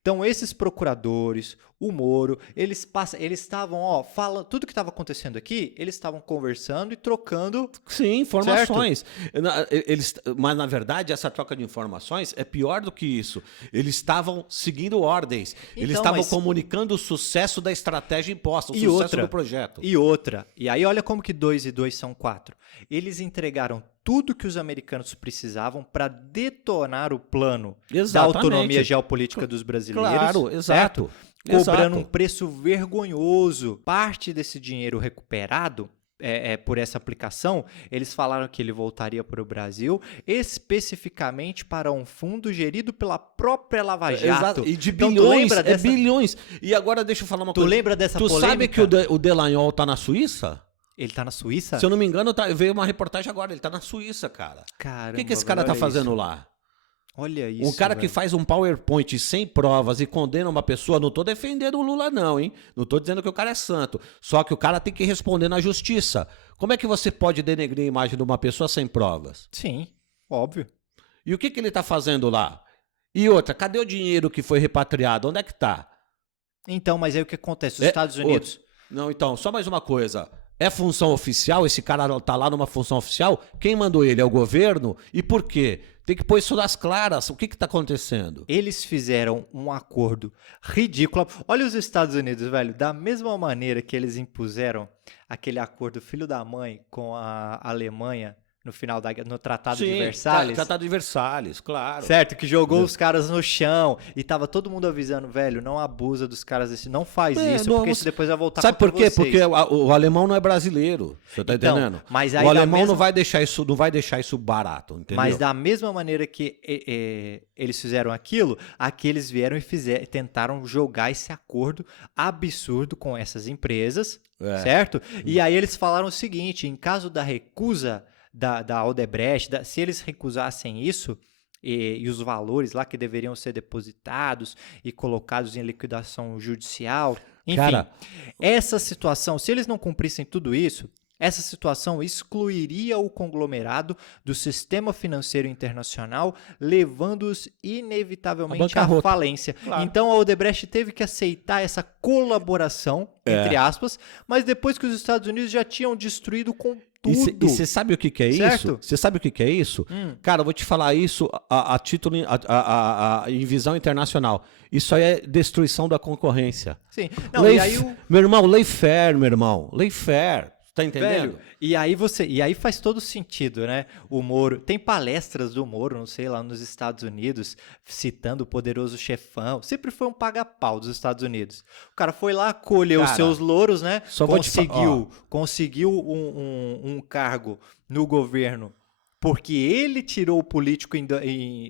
Então, esses procuradores, o Moro, eles estavam, falando tudo que estava acontecendo aqui, eles estavam conversando e trocando. Sim, informações. Mas, na verdade, essa troca de informações é pior do que isso. Eles estavam seguindo ordens. Eles estavam comunicando o sucesso da estratégia imposta, o sucesso do projeto. E aí, olha como que 2 e 2 são 4. Eles entregaram tudo que os americanos precisavam para detonar o plano da autonomia geopolítica dos brasileiros. Claro, exato. Cobrando um preço vergonhoso. Parte desse dinheiro recuperado por essa aplicação, eles falaram que ele voltaria para o Brasil, especificamente para um fundo gerido pela própria Lava Jato. E de então, bilhões, bilhões. E agora deixa eu falar uma coisa. Tu lembra dessa polêmica? Tu sabe que o Delanhol tá na Suíça? Ele tá na Suíça? Se eu não me engano, veio uma reportagem agora. Ele tá na Suíça, cara. Caramba, o que esse cara tá fazendo lá? Olha isso. Um cara que faz um PowerPoint sem provas e condena uma pessoa, não tô defendendo o Lula, não, hein? Não tô dizendo que o cara é santo. Só que o cara tem que responder na justiça. Como é que você pode denegrir a imagem de uma pessoa sem provas? Sim, óbvio. E o que ele tá fazendo lá? E outra, cadê o dinheiro que foi repatriado? Onde é que tá? Então, mas aí o que acontece? Os Estados Unidos... Não, então, só mais uma coisa. É função oficial? Esse cara tá lá numa função oficial? Quem mandou ele? É o governo? E por quê? Tem que pôr isso nas claras. O que tá acontecendo? Eles fizeram um acordo ridículo. Olha os Estados Unidos, velho. Da mesma maneira que eles impuseram aquele acordo filho da mãe com a Alemanha no final no Tratado de Versalhes. Tratado de Versalhes, claro. Certo, que jogou os caras no chão e tava todo mundo avisando, velho, não abusa dos caras assim, não faz isso, porque isso depois vai voltar contra vocês. Sabe por quê? Porque o alemão não é brasileiro, você tá entendendo? Mas aí o alemão não vai deixar isso barato, entendeu? Mas da mesma maneira que eles fizeram aquilo, aqui eles vieram e tentaram jogar esse acordo absurdo com essas empresas, certo? E aí eles falaram o seguinte, em caso da recusa da Odebrecht, se eles recusassem isso, e os valores lá que deveriam ser depositados e colocados em liquidação judicial, enfim, essa situação, se eles não cumprissem tudo isso, essa situação excluiria o conglomerado do sistema financeiro internacional, levando-os inevitavelmente à falência. Claro. Então a Odebrecht teve que aceitar essa colaboração, entre aspas, mas depois que os Estados Unidos já tinham destruído com tudo. E você sabe o que é isso? Você sabe o que é isso? Cara, eu vou te falar isso a título em visão internacional. Isso aí é destruição da concorrência. Sim. Não, meu irmão, lei fair, meu irmão. Lei fair. Tá entendendo? Velho, e aí faz todo sentido, né? O Moro, tem palestras do Moro, não sei, lá nos Estados Unidos, citando o poderoso chefão. Sempre foi um paga-pau dos Estados Unidos. O cara foi lá, colheu os seus louros, né? Conseguiu um cargo no governo porque ele tirou o político,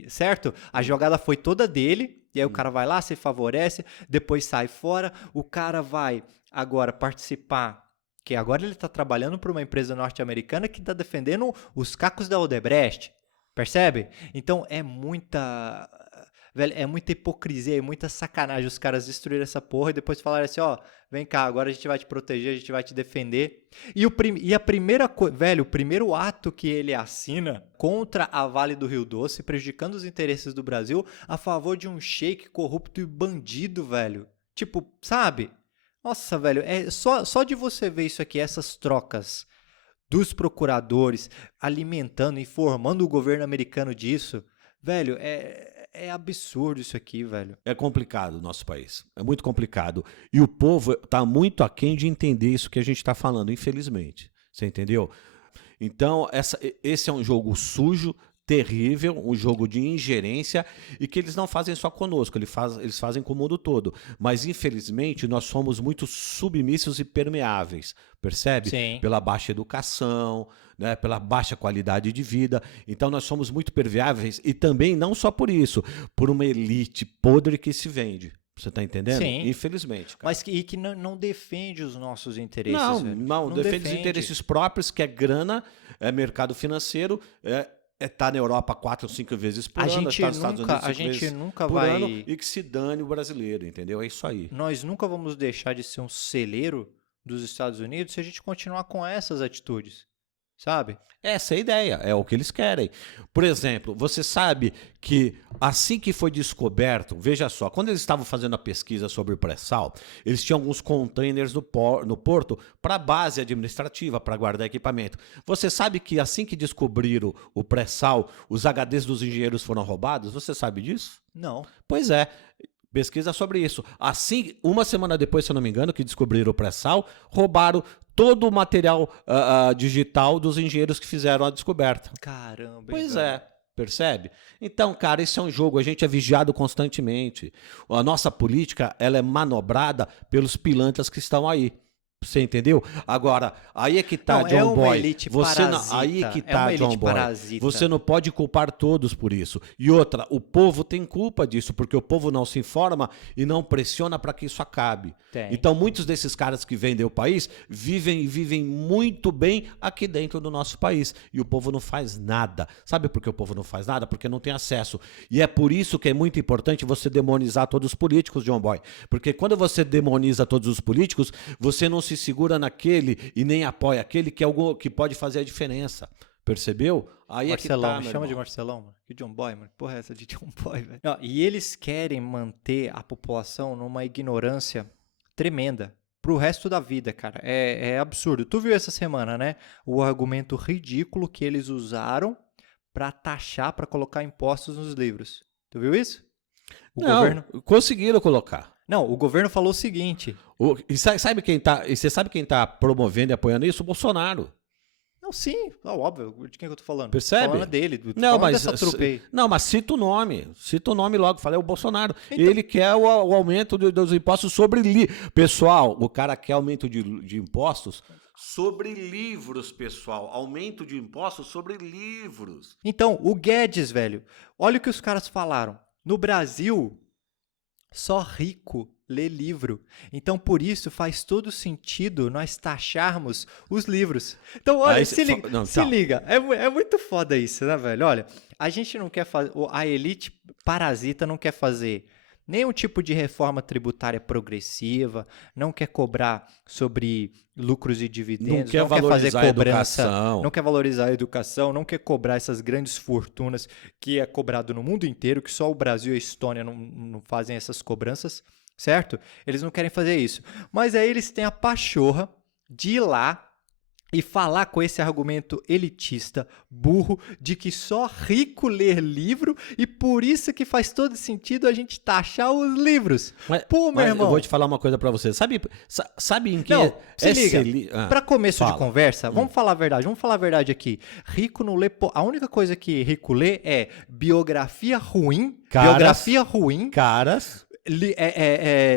certo? A jogada foi toda dele, e aí o cara vai lá, se favorece, depois sai fora, o cara vai agora participar, que agora ele está trabalhando para uma empresa norte-americana que está defendendo os cacos da Odebrecht, percebe? Então é muita hipocrisia, é muita sacanagem os caras destruírem essa porra e depois falarem assim, vem cá, agora a gente vai te proteger, a gente vai te defender. E a primeira coisa, velho, o primeiro ato que ele assina contra a Vale do Rio Doce, prejudicando os interesses do Brasil a favor de um sheik corrupto e bandido, velho. Tipo, sabe? Nossa, velho, só de você ver isso aqui, essas trocas dos procuradores alimentando, informando o governo americano disso, velho, é absurdo isso aqui, velho. É complicado o nosso país, é muito complicado. E o povo tá muito aquém de entender isso que a gente tá falando, infelizmente. Você entendeu? Então, esse é um jogo sujo, terrível, um jogo de ingerência e que eles não fazem só conosco, eles fazem com o mundo todo. Mas, infelizmente, nós somos muito submissos e permeáveis, percebe? Sim. Pela baixa educação, né, pela baixa qualidade de vida. Então, nós somos muito permeáveis e também, não só por isso, por uma elite podre que se vende. Você está entendendo? Sim. Infelizmente. Cara. Mas que não defende os nossos interesses, Não, velho. não, defende os interesses próprios, que é grana, é mercado financeiro, tá na Europa 4 ou 5 vezes por ano, tá nos Estados Unidos 5 vezes nunca por vai... ano, e que se dane o brasileiro, entendeu? É isso aí. Nós nunca vamos deixar de ser um celeiro dos Estados Unidos se a gente continuar com essas atitudes, sabe? Essa é a ideia, é o que eles querem. Por exemplo, você sabe que assim que foi descoberto, veja só, quando eles estavam fazendo a pesquisa sobre o pré-sal, eles tinham alguns containers no porto para base administrativa, para guardar equipamento. Você sabe que assim que descobriram o pré-sal, os HDs dos engenheiros foram roubados? Você sabe disso? Não. Pois é. Pesquisa sobre isso. Assim, uma semana depois, se eu não me engano, que descobriram o pré-sal, roubaram todo o material digital dos engenheiros que fizeram a descoberta. Caramba. Pois velho. é, percebe? Então, cara, isso é um jogo, a gente é vigiado constantemente. A nossa política, ela é manobrada pelos pilantras que estão aí. Você entendeu? Agora, aí é que tá, Não, John é uma Boy. elite Aí é que é tá, uma John elite Boy. parasita. Você não pode culpar todos por isso. E outra, o povo tem culpa disso, porque o povo não se informa e não pressiona para que isso acabe. Tem. Então, muitos desses caras que vendem o país vivem muito bem aqui dentro do nosso país. E o povo não faz nada. Sabe por que o povo não faz nada? Porque não tem acesso. E é por isso que é muito importante você demonizar todos os políticos, John Boy. Porque quando você demoniza todos os políticos, você não se segura naquele e nem apoia aquele que é algo que pode fazer a diferença. Percebeu? Aí Marcelão, é que tá, me meu chama irmão. de Marcelão, mano. Que John Boy, mano. Porra é essa de John Boy, velho? Não, e eles querem manter a população numa ignorância tremenda pro resto da vida, cara. É absurdo. Tu viu essa semana, né? O argumento ridículo que eles usaram pra taxar, pra colocar impostos nos livros. Tu viu isso? Conseguiram colocar. Não, o governo falou o seguinte. E você sabe quem tá promovendo e apoiando isso? O Bolsonaro. Não, sim, óbvio. De quem que eu tô falando? Percebe? Tô falando dele. Tô Não, falando mas dessa trupe aí. não, mas cita o nome. Cita o nome logo. Falei, é o Bolsonaro. Então- Ele quer o aumento dos impostos sobre Pessoal, o cara quer aumento de impostos sobre livros, pessoal. Aumento de impostos sobre livros. Então, o Guedes, velho, olha o que os caras falaram. No Brasil, só rico lê livro. Então, por isso, faz todo sentido nós taxarmos os livros. Então, olha, Aí, se liga. não, Se tchau. liga. É muito foda isso, né, velho? Olha, a gente não quer fazer... A elite parasita não quer fazer nenhum tipo de reforma tributária progressiva, não quer cobrar sobre lucros e dividendos, Não quer fazer valorizar a cobrança, educação. não quer valorizar a educação, não quer cobrar essas grandes fortunas que é cobrado no mundo inteiro, que só o Brasil e a Estônia não fazem essas cobranças, certo? Eles não querem fazer isso. Mas aí eles têm a pachorra de ir lá e falar com esse argumento elitista, burro, de que só rico lê livro e por isso que faz todo sentido a gente taxar os livros. Pô, meu irmão. Eu vou te falar uma coisa pra você. Sabe em que... Não, se liga. Ah, Pra começo de fala. conversa, vamos falar a verdade. Vamos falar a verdade aqui. Rico não lê... A única coisa que rico lê é biografia ruim. Caras. Biografia ruim. Caras...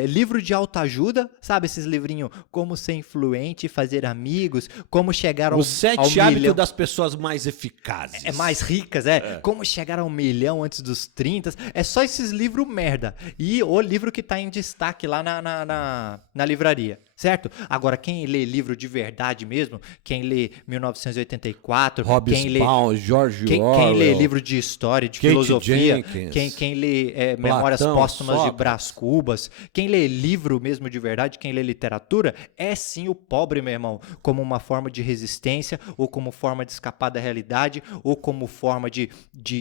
Livro de autoajuda, sabe? Esses livrinhos, como ser influente, fazer amigos, como chegar ao, Os 7 ao hábitos milhão. das pessoas mais eficazes. Mais ricas, como chegar ao 1 milhão antes dos 30. É só esses livros merda. E o livro que tá em destaque lá na livraria, certo? Agora, quem lê livro de verdade mesmo, quem lê 1984, quem lê... Hobsbawm, George Quem Orwell, lê livro de história, de Kate filosofia, Jenkins, quem lê Memórias Platão, Póstumas de Sócrates. Brás Cubas, quem lê livro mesmo de verdade, quem lê literatura, é sim o pobre, meu irmão, como uma forma de resistência, ou como forma de escapar da realidade, ou como forma de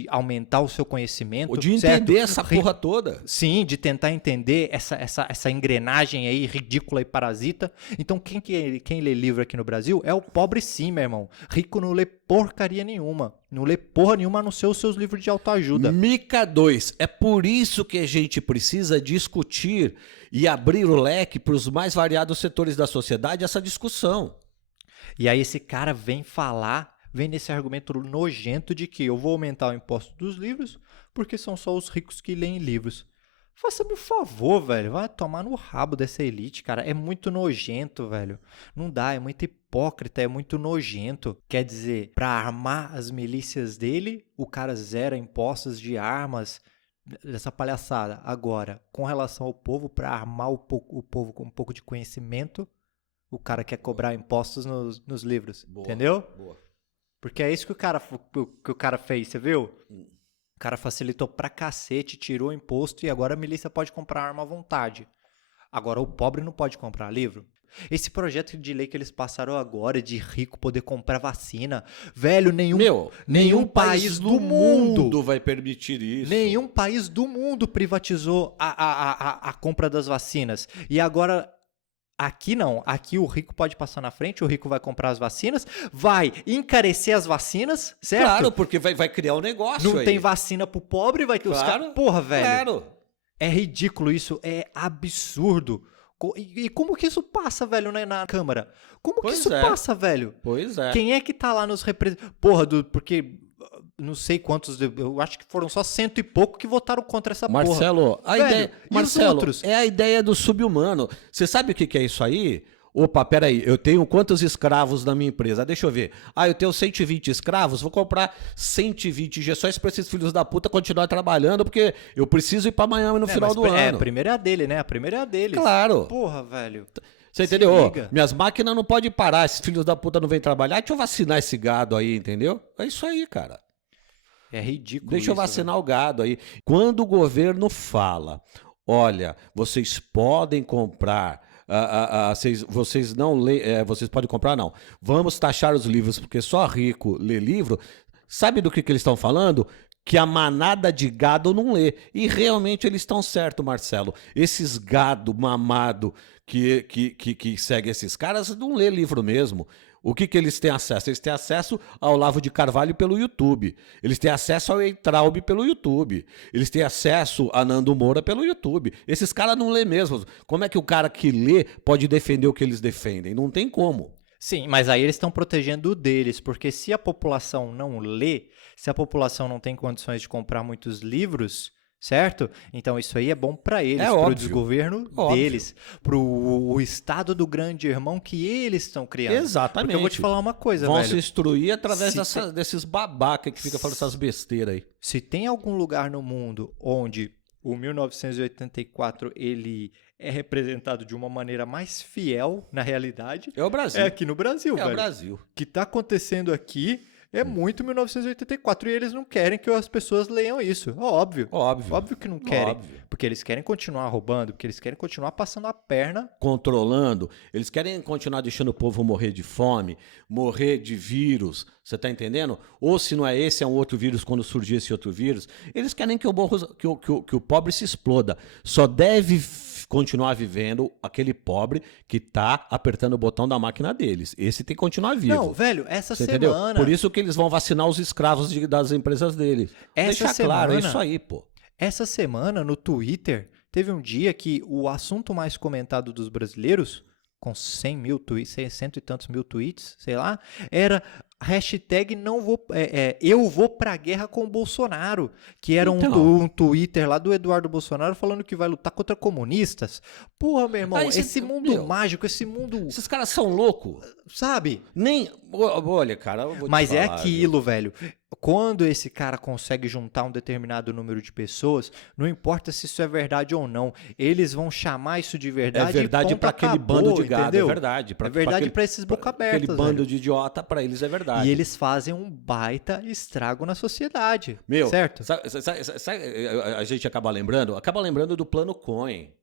aumentar o seu conhecimento. Ou de certo? entender essa porra toda. Sim, de tentar entender essa engrenagem aí ridícula e parasita. Então, quem lê livro aqui no Brasil é o pobre sim, meu irmão. Rico não lê porcaria nenhuma. Não lê porra nenhuma a não ser os seus livros de autoajuda. Mica 2. É por isso que a gente precisa discutir e abrir o leque para os mais variados setores da sociedade essa discussão. E aí esse cara vem falar vem nesse argumento nojento de que eu vou aumentar o imposto dos livros porque são só os ricos que leem livros. Faça-me um favor, velho. Vai tomar no rabo dessa elite, cara. É muito nojento, velho. Não dá, é muito hipócrita, é muito nojento. Quer dizer, pra armar as milícias dele, o cara zera impostos de armas, dessa palhaçada. Agora, com relação ao povo, pra armar o povo com um pouco de conhecimento, o cara quer cobrar impostos nos livros. Boa, entendeu? boa. Porque é isso que o cara fez, você viu? O cara facilitou pra cacete, tirou o imposto e agora a milícia pode comprar arma à vontade. Agora o pobre não pode comprar livro. Esse projeto de lei que eles passaram agora de rico poder comprar vacina, velho, nenhum país do mundo vai permitir isso. Nenhum país do mundo privatizou a compra das vacinas. E agora, aqui não. Aqui o rico pode passar na frente, o rico vai comprar as vacinas, vai encarecer as vacinas, certo? Claro, porque vai criar um negócio Não aí. tem vacina pro pobre, vai ter os caras... Porra, velho. Claro. É ridículo isso, é absurdo. E como que isso passa, velho, na Câmara? Como que isso passa, velho? Pois é. Quem é que tá lá nos representantes? Porra, porque não sei quantos, eu acho que foram só 100 e pouco que votaram contra essa Marcelo, porra. Velho, Marcelo, é a ideia do sub-humano. Você sabe o que é isso aí? Opa, peraí, eu tenho quantos escravos na minha empresa? Deixa eu ver. Eu tenho 120 escravos, vou comprar 120 injeções para esses filhos da puta continuar trabalhando, porque eu preciso ir para Miami no final do ano. A primeira é a dele, né? A primeira é a deles. Claro. Porra, velho. Você entendeu? Minhas máquinas não podem parar, esses filhos da puta não vêm trabalhar, deixa eu vacinar esse gado aí, entendeu? É isso aí, cara. É ridículo. Deixa eu vacinar o gado aí. Quando o governo fala, olha, vocês podem comprar... vocês não lê, vocês podem comprar, não. Vamos taxar os livros, porque só rico lê livro. Sabe do que eles estão falando? Que a manada de gado não lê. E realmente eles estão certos, Marcelo. Esses gado mamado que segue esses caras não lê livro mesmo. O que eles têm acesso? Eles têm acesso ao Olavo de Carvalho pelo YouTube. Eles têm acesso ao Eitraub pelo YouTube. Eles têm acesso a Nando Moura pelo YouTube. Esses caras não lê mesmo. Como é que o cara que lê pode defender o que eles defendem? Não tem como. Sim, mas aí eles estão protegendo o deles, porque se a população não lê, se a população não tem condições de comprar muitos livros, certo? Então isso aí é bom para eles, para o desgoverno deles, para o estado do grande irmão que eles estão criando. Exatamente. Porque eu vou te falar uma coisa, Vão velho. se instruir através desses babaca que fica falando essas besteiras aí. Se tem algum lugar no mundo onde o 1984 ele é representado de uma maneira mais fiel na realidade, é o Brasil. É aqui no Brasil, velho. É o Brasil. O que tá acontecendo aqui é muito 1984 e eles não querem que as pessoas leiam isso. Óbvio. Óbvio que não querem. Óbvio. Porque eles querem continuar roubando, porque eles querem continuar passando a perna. Controlando. Eles querem continuar deixando o povo morrer de fome, morrer de vírus. Você tá entendendo? Ou se não é esse, é um outro vírus quando surgir esse outro vírus. Eles querem que o pobre se exploda. Só deve continuar vivendo aquele pobre que tá apertando o botão da máquina deles. Esse tem que continuar vivo. Não, velho, essa Você semana... Entendeu? Por isso que eles vão vacinar os escravos das empresas deles. Deixa claro, é isso aí, pô. Essa semana, no Twitter, teve um dia que o assunto mais comentado dos brasileiros, com 100 mil tweets, 100 e tantos mil tweets, sei lá, era hashtag eu vou pra guerra com o Bolsonaro, que era um Twitter lá do Eduardo Bolsonaro falando que vai lutar contra comunistas. Porra, meu irmão, esse mundo mágico, esse mundo... Esses caras são loucos. Sabe? Olha, cara, eu vou te Mas falar, é aquilo, velho. Quando esse cara consegue juntar um determinado número de pessoas, não importa se isso é verdade ou não, eles vão chamar isso de verdade. É verdade para aquele bando de gado, entendeu? É verdade. É verdade para esses boca abertas. Aquele bando de idiota, para eles é verdade. E eles fazem um baita estrago na sociedade. Meu, certo? Sabe, a gente acaba lembrando do Plano Cohen.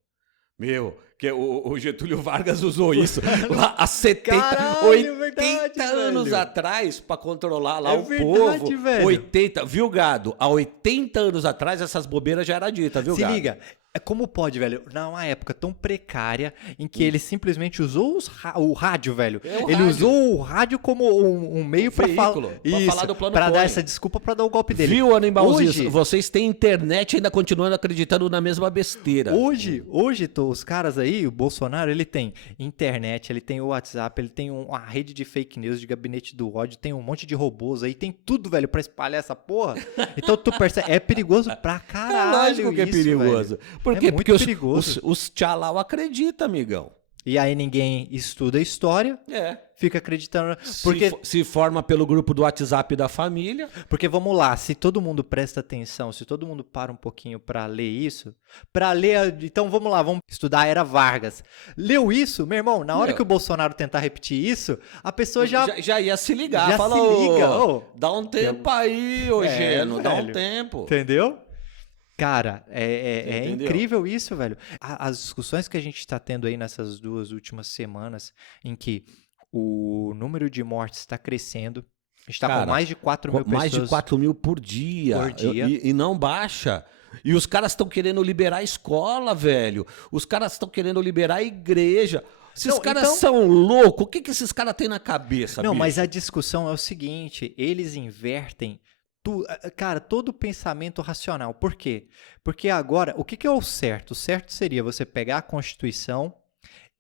Meu, que o Getúlio Vargas usou isso lá há 70, 80 anos atrás para controlar lá o povo. Velho. 80, viu, gado? Há 80 anos atrás essas bobeiras já era dita, viu, gado? Se liga. Como pode, velho? Numa época tão precária em que ele simplesmente usou o rádio, velho. Ele usou o rádio como um meio para falar do plano para dar essa desculpa para dar o golpe dele. Viu, Animalzinho? Vocês têm internet e ainda continuando acreditando na mesma besteira. Hoje os caras aí aí, o Bolsonaro, ele tem internet, ele tem o WhatsApp, ele tem uma rede de fake news, de gabinete do ódio, tem um monte de robôs aí, tem tudo, velho, pra espalhar essa porra. Então tu percebe, é perigoso pra caralho. É lógico que é isso, perigoso. velho. Por É quê? muito Porque perigoso. os tchalau acreditam, amigão. E aí ninguém estuda a história, É. fica acreditando. Porque, Se forma pelo grupo do WhatsApp da família. porque vamos lá, se todo mundo presta atenção, se todo mundo para um pouquinho pra ler isso, pra ler, então vamos lá, vamos estudar a Era Vargas. Leu isso, meu irmão, na hora Meu. que o Bolsonaro tentar repetir isso, a pessoa já Já ia se ligar. já Fala, se liga, "Ô, ô." dá um tempo aí, ô É, Geno, dá um velho. tempo. Entendeu? Cara, é Entendeu? incrível isso, velho. As discussões que a gente está tendo aí nessas 2 últimas semanas, em que o número de mortes está crescendo, a gente está Cara, com mais de 4 mil Mais de pessoas. 4 mil por dia. Por dia. E não baixa. E os caras estão querendo liberar a escola, velho. Os caras estão querendo liberar a igreja. Esses Não, caras então- são loucos. O que esses caras têm na cabeça, Não, bicho? mas a discussão é o seguinte: eles invertem. Cara, todo o pensamento racional. Por quê? Porque agora, o que é o certo? O certo seria você pegar a Constituição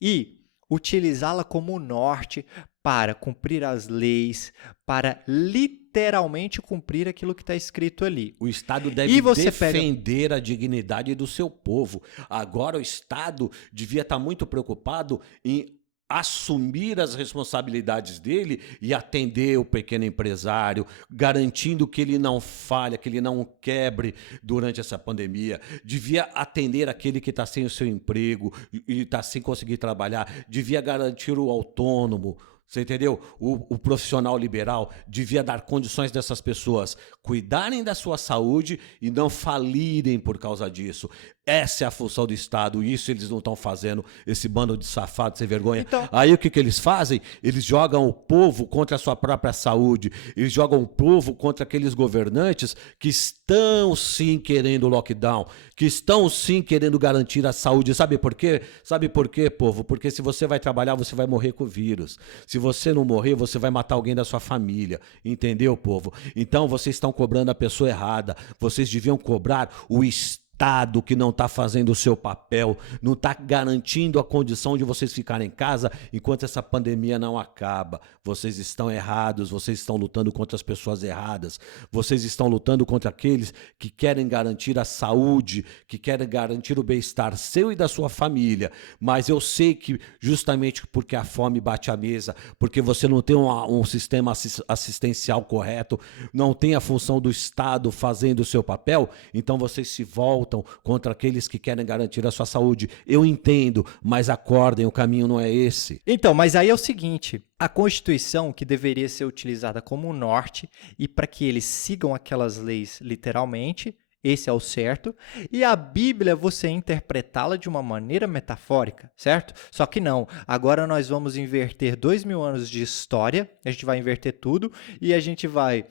e utilizá-la como norte para cumprir as leis, para literalmente cumprir aquilo que está escrito ali. O Estado E deve você pega- defender a dignidade do seu povo. Agora o Estado devia estar muito preocupado em assumir as responsabilidades dele e atender o pequeno empresário, garantindo que ele não falhe, que ele não quebre durante essa pandemia. Devia atender aquele que está sem o seu emprego e está sem conseguir trabalhar. Devia garantir o autônomo. Você entendeu? O profissional liberal devia dar condições dessas pessoas cuidarem da sua saúde e não falirem por causa disso. Essa é a função do Estado, e isso eles não estão fazendo, esse bando de safados sem vergonha. Então- Aí o que eles fazem? Eles jogam o povo contra a sua própria saúde, eles jogam o povo contra aqueles governantes que estão sim querendo lockdown, que estão sim querendo garantir a saúde. Sabe por quê? Sabe por quê, povo? Porque se você vai trabalhar, você vai morrer com o vírus. Se você não morrer, você vai matar alguém da sua família. Entendeu, povo? Então vocês estão cobrando a pessoa errada. Vocês deviam cobrar o Estado que não está fazendo o seu papel, não está garantindo a condição de vocês ficarem em casa enquanto essa pandemia não acaba. Vocês estão errados, vocês estão lutando contra as pessoas erradas, vocês estão lutando contra aqueles que querem garantir a saúde, que querem garantir o bem-estar seu e da sua família. Mas eu sei que justamente porque a fome bate à mesa, porque você não tem um sistema assistencial correto, não tem a função do Estado fazendo o seu papel, então vocês se voltam contra aqueles que querem garantir a sua saúde. Eu entendo, mas acordem, o caminho não é esse. Então, mas aí é o seguinte, a Constituição, que deveria ser utilizada como norte e para que eles sigam aquelas leis literalmente, esse é o certo, e a Bíblia você interpretá-la de uma maneira metafórica, certo? Só que não, agora nós vamos inverter 2000 anos de história, a gente vai inverter tudo e a gente vai...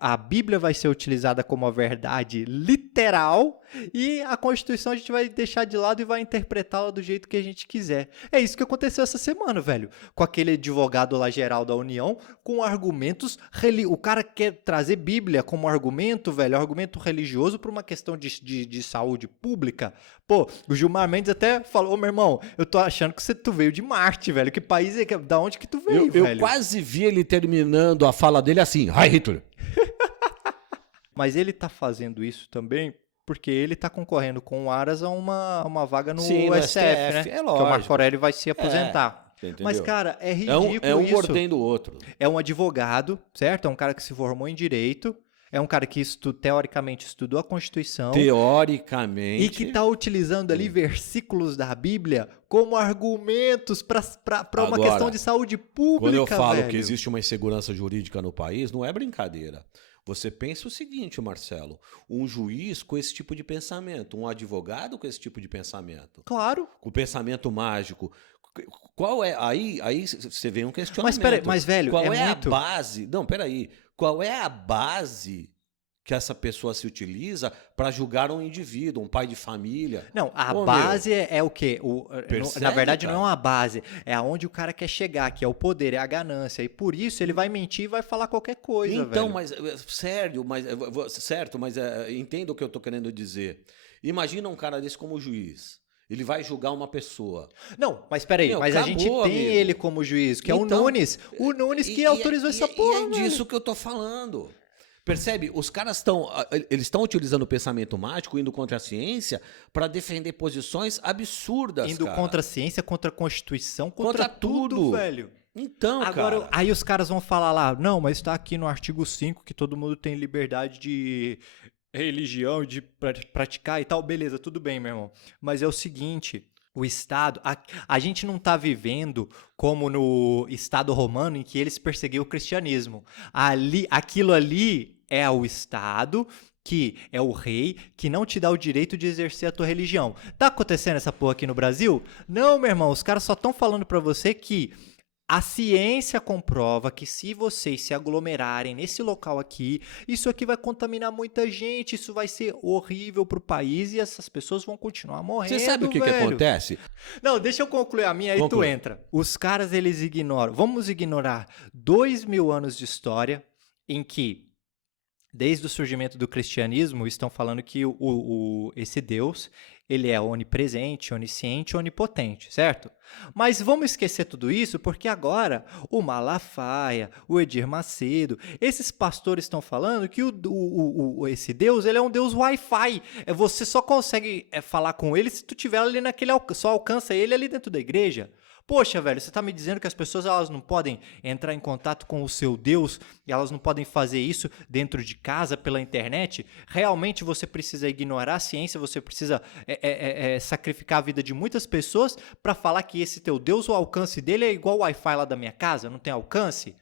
A Bíblia vai ser utilizada como a verdade literal e a Constituição a gente vai deixar de lado e vai interpretá-la do jeito que a gente quiser. É isso que aconteceu essa semana, velho. Com aquele advogado lá geral da União com argumentos... O cara quer trazer Bíblia como argumento, velho, argumento religioso para uma questão de saúde pública. Pô, o Gilmar Mendes até falou, meu irmão, eu tô achando que tu veio de Marte, velho. Que país é que... Da onde que tu veio, Eu velho? quase vi ele terminando a fala dele assim, Heil Hitler. Mas ele tá fazendo isso também porque ele tá concorrendo com o Aras a uma vaga no Sim, no STF, STF, né? é Que o lógico. Marco Aurélio vai se aposentar. Você entendeu? Mas, cara, é É ridículo um isso. mordendo o outro. É um advogado, certo? É um cara que se formou em Direito. É um cara que teoricamente estudou a Constituição. Teoricamente. E que está utilizando ali versículos da Bíblia como argumentos para uma Agora, questão de saúde pública, Quando eu falo velho. que existe uma insegurança jurídica no país, não é brincadeira. Você pensa o seguinte, Marcelo, um juiz com esse tipo de pensamento, um advogado com esse tipo de pensamento, Claro. com pensamento mágico, qual é... Aí você vem um questionamento. Mas, peraí, mas, velho, qual é muito... a base... Não, peraí. Qual é a base que essa pessoa se utiliza para julgar um indivíduo, um pai de família? Não, a Ô, base é o quê? Percebe, Na verdade, cara? não é uma base. É aonde o cara quer chegar, que é o poder, é a ganância. E por isso ele vai mentir e vai falar qualquer coisa, Então, velho. mas certo, mas entenda o que eu estou querendo dizer. Imagina um cara desse como juiz. Ele vai julgar uma pessoa. Não, mas peraí, Meu, mas a gente acabou, tem amigo. ele como juiz, que é o Então, Nunes. O Nunes que autorizou essa porra, E é velho. disso que eu tô falando. Percebe? Os caras eles estão utilizando o pensamento mágico, indo contra a ciência, para defender posições absurdas, Indo cara. contra a ciência, contra a Constituição, contra Contra tudo, tudo. velho. Então, Agora, cara... aí os caras vão falar lá, não, mas tá aqui no artigo 5 que todo mundo tem liberdade de religião, de praticar e tal. Beleza, tudo bem, meu irmão. Mas é o seguinte, o Estado... A gente não tá vivendo como no Estado romano, em que eles perseguiam o cristianismo. Aquilo ali é o Estado... que é o rei, que não te dá o direito de exercer a tua religião. Tá acontecendo essa porra aqui no Brasil? Não, meu irmão, os caras só estão falando pra você que a ciência comprova que se vocês se aglomerarem nesse local aqui, isso aqui vai contaminar muita gente, isso vai ser horrível pro país e essas pessoas vão continuar morrendo, Você sabe o que acontece? Não, deixa eu concluir a minha, aí tu Conclui. entra. Os caras, eles ignoram. Vamos ignorar 2000 anos de história em que, desde o surgimento do cristianismo, estão falando que esse Deus, ele é onipresente, onisciente, onipotente, certo? Mas vamos esquecer tudo isso porque agora o Malafaia, o Edir Macedo, esses pastores estão falando que esse Deus, ele é um Deus Wi-Fi. Você só consegue falar com ele se tu tiver ali só alcança ele ali dentro da igreja. Poxa, velho, você tá me dizendo que as pessoas elas não podem entrar em contato com o seu Deus e elas não podem fazer isso dentro de casa, pela internet? Realmente você precisa ignorar a ciência, você precisa sacrificar a vida de muitas pessoas para falar que esse teu Deus, o alcance dele é igual o Wi-Fi lá da minha casa, não tem alcance?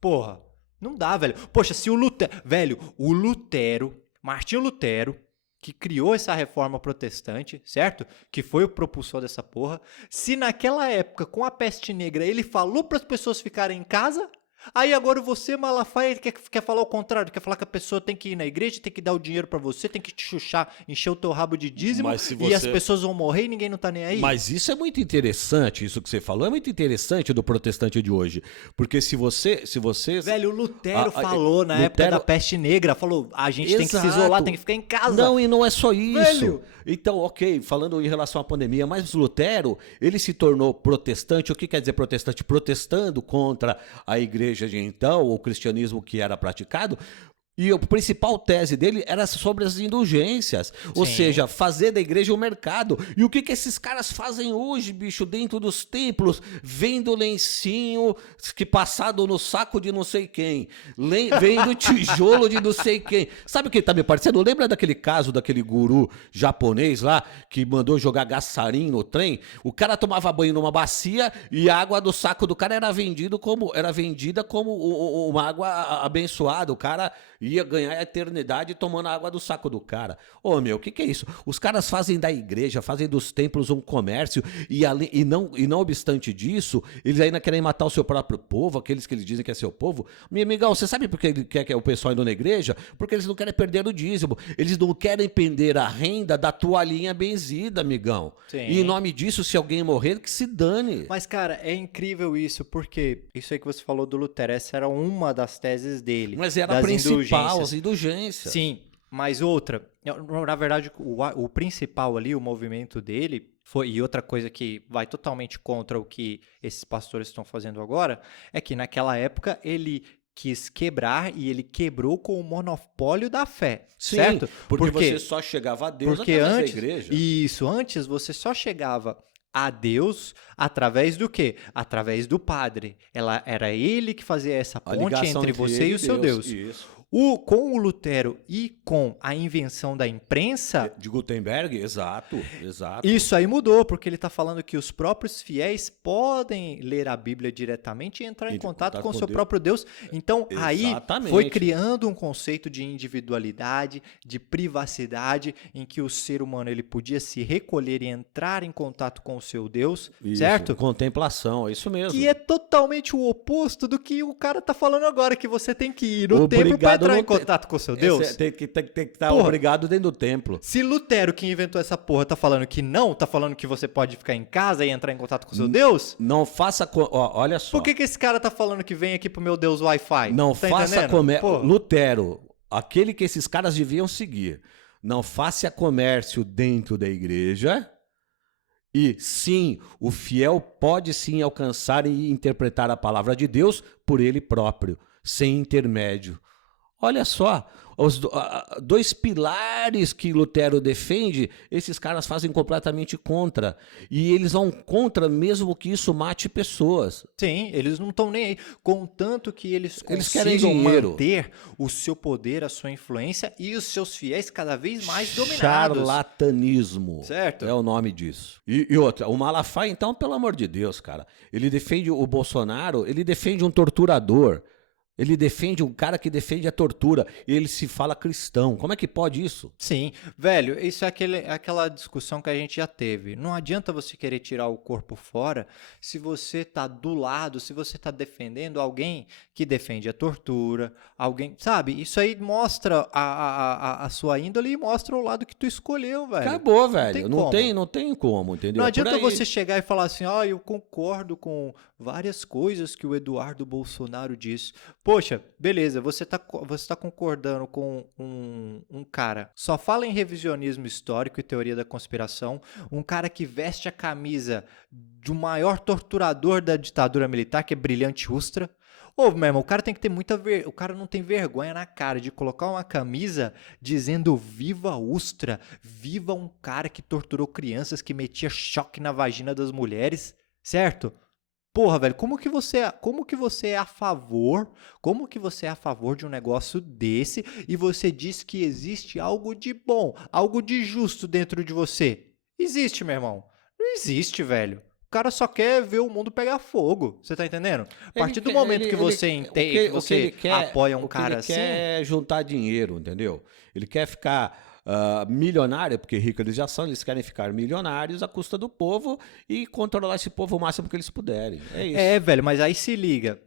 Porra, não dá, velho. Poxa, se o Lutero... Velho, o Lutero, Martinho Lutero, que criou essa reforma protestante, certo? Que foi o propulsor dessa porra. Se naquela época, com a peste negra, ele falou para as pessoas ficarem em casa, aí agora você, Malafaia, quer falar o contrário, quer falar que a pessoa tem que ir na igreja, tem que dar o dinheiro para você, tem que te chuchar, encher o teu rabo de dízimo, Mas se e as você- pessoas vão morrer e ninguém não tá nem aí. Mas isso é muito interessante, isso que você falou, é muito interessante do protestante de hoje. Porque se você... Velho, o Lutero Ah, falou na época Lutero- da peste negra, falou, a gente tem que se Exato. isolar, tem que ficar em casa. Não, e não é só isso. Velho. Então, ok, falando em relação à pandemia, mas Lutero, ele se tornou protestante. O que quer dizer protestante? Protestando contra a igreja de então, o cristianismo que era praticado. E a principal tese dele era sobre as indulgências, ou Sim. seja, fazer da igreja um mercado. E o que esses caras fazem hoje, bicho, dentro dos templos? Vendo lencinho que passado no saco de não sei quem, vendo tijolo de não sei quem. Sabe o que tá me parecendo? Lembra daquele caso daquele guru japonês lá que mandou jogar gassarim no trem? O cara tomava banho numa bacia e a água do saco do cara era vendida como uma água abençoada. O cara ia ganhar a eternidade tomando a água do saco do cara. Ô, meu, o que é isso? Os caras fazem da igreja, fazem dos templos um comércio e não obstante disso, eles ainda querem matar o seu próprio povo, aqueles que eles dizem que é seu povo. Meu amigão, você sabe por que ele quer que o pessoal indo na igreja? Porque eles não querem perder o dízimo. Eles não querem perder a renda da toalhinha benzida, amigão. Sim. E em nome disso, se alguém morrer, que se dane. Mas, cara, é incrível isso, porque isso aí que você falou do Lutero, essa era uma das teses dele. Mas era a das principal, indulgências. as indulgências. Sim, mas outra, na verdade, o principal ali, o movimento dele, foi, e outra coisa que vai totalmente contra o que esses pastores estão fazendo agora, é que naquela época ele quis quebrar e ele quebrou com o monopólio da fé, Sim, certo? porque Por quê? você só chegava a Deus Porque através antes, da igreja. isso, antes você só chegava a Deus através do quê? Através do padre. Era ele que fazia essa A ponte ligação entre você ele e o seu Deus. Isso. Com o Lutero e com a invenção da imprensa, De Gutenberg, exato. isso aí mudou, porque ele está falando que os próprios fiéis podem ler a Bíblia diretamente e entrar em contato com o seu Deus. próprio Deus. Então, aí Exatamente. foi criando um conceito de individualidade, de privacidade, em que o ser humano ele podia se recolher e entrar em contato com o seu Deus, Isso, certo? Contemplação, é isso mesmo. Que é totalmente o oposto do que o cara tá falando agora, que você tem que ir no templo para entrar no em contato com o seu Deus. Tem que estar Porra. obrigado dentro do templo. Se Lutero, que inventou essa porra, tá falando que não, tá falando que você pode ficar em casa e entrar em contato com o seu Deus, Não faça... olha só. por que esse cara tá falando que vem aqui pro meu Deus Wi-Fi? Não Tá faça entendendo? comércio... Porra. Lutero, aquele que esses caras deviam seguir. Não faça comércio dentro da igreja E sim, o fiel pode sim alcançar e interpretar a palavra de Deus por ele próprio, sem intermédio. Olha só, os dois pilares que Lutero defende, esses caras fazem completamente contra. E eles vão contra mesmo que isso mate pessoas. Sim, eles não estão nem aí. Contanto que eles querem consigam dinheiro. manter o seu poder, a sua influência e os seus fiéis cada vez mais dominados. Charlatanismo. Certo. É o nome disso. E outra, o Malafaia, então, pelo amor de Deus, cara, ele defende o Bolsonaro, ele defende um torturador. Ele defende um cara que defende a tortura e ele se fala cristão. Como é que pode isso? Sim, velho, isso é aquela discussão que a gente já teve. Não adianta você querer tirar o corpo fora se você tá do lado, se você tá defendendo alguém que defende a tortura, alguém, sabe? Isso aí mostra a sua índole e mostra o lado que tu escolheu, velho. Acabou, velho. Não como. tem como, entendeu? Não adianta Por aí. você chegar e falar assim, eu concordo com várias coisas que o Eduardo Bolsonaro disse. Poxa, beleza, você tá concordando com um cara, só fala em revisionismo histórico e teoria da conspiração, um cara que veste a camisa do maior torturador da ditadura militar, que é Brilhante Ustra. Ô, meu irmão, o cara tem que ter o cara não tem vergonha na cara de colocar uma camisa dizendo viva Ustra, viva um cara que torturou crianças, que metia choque na vagina das mulheres, certo? Porra, velho, como que você é a favor de um negócio desse e você diz que existe algo de bom, algo de justo dentro de você? Existe, meu irmão. Não existe, velho. O cara só quer ver o mundo pegar fogo. Você tá entendendo? A partir do momento que você entende, que você apoia um cara assim... Ele quer juntar dinheiro, entendeu? Ele quer ficar milionário, porque ricos eles já são, eles querem ficar milionários à custa do povo e controlar esse povo o máximo que eles puderem. É isso. É, velho, mas aí se liga.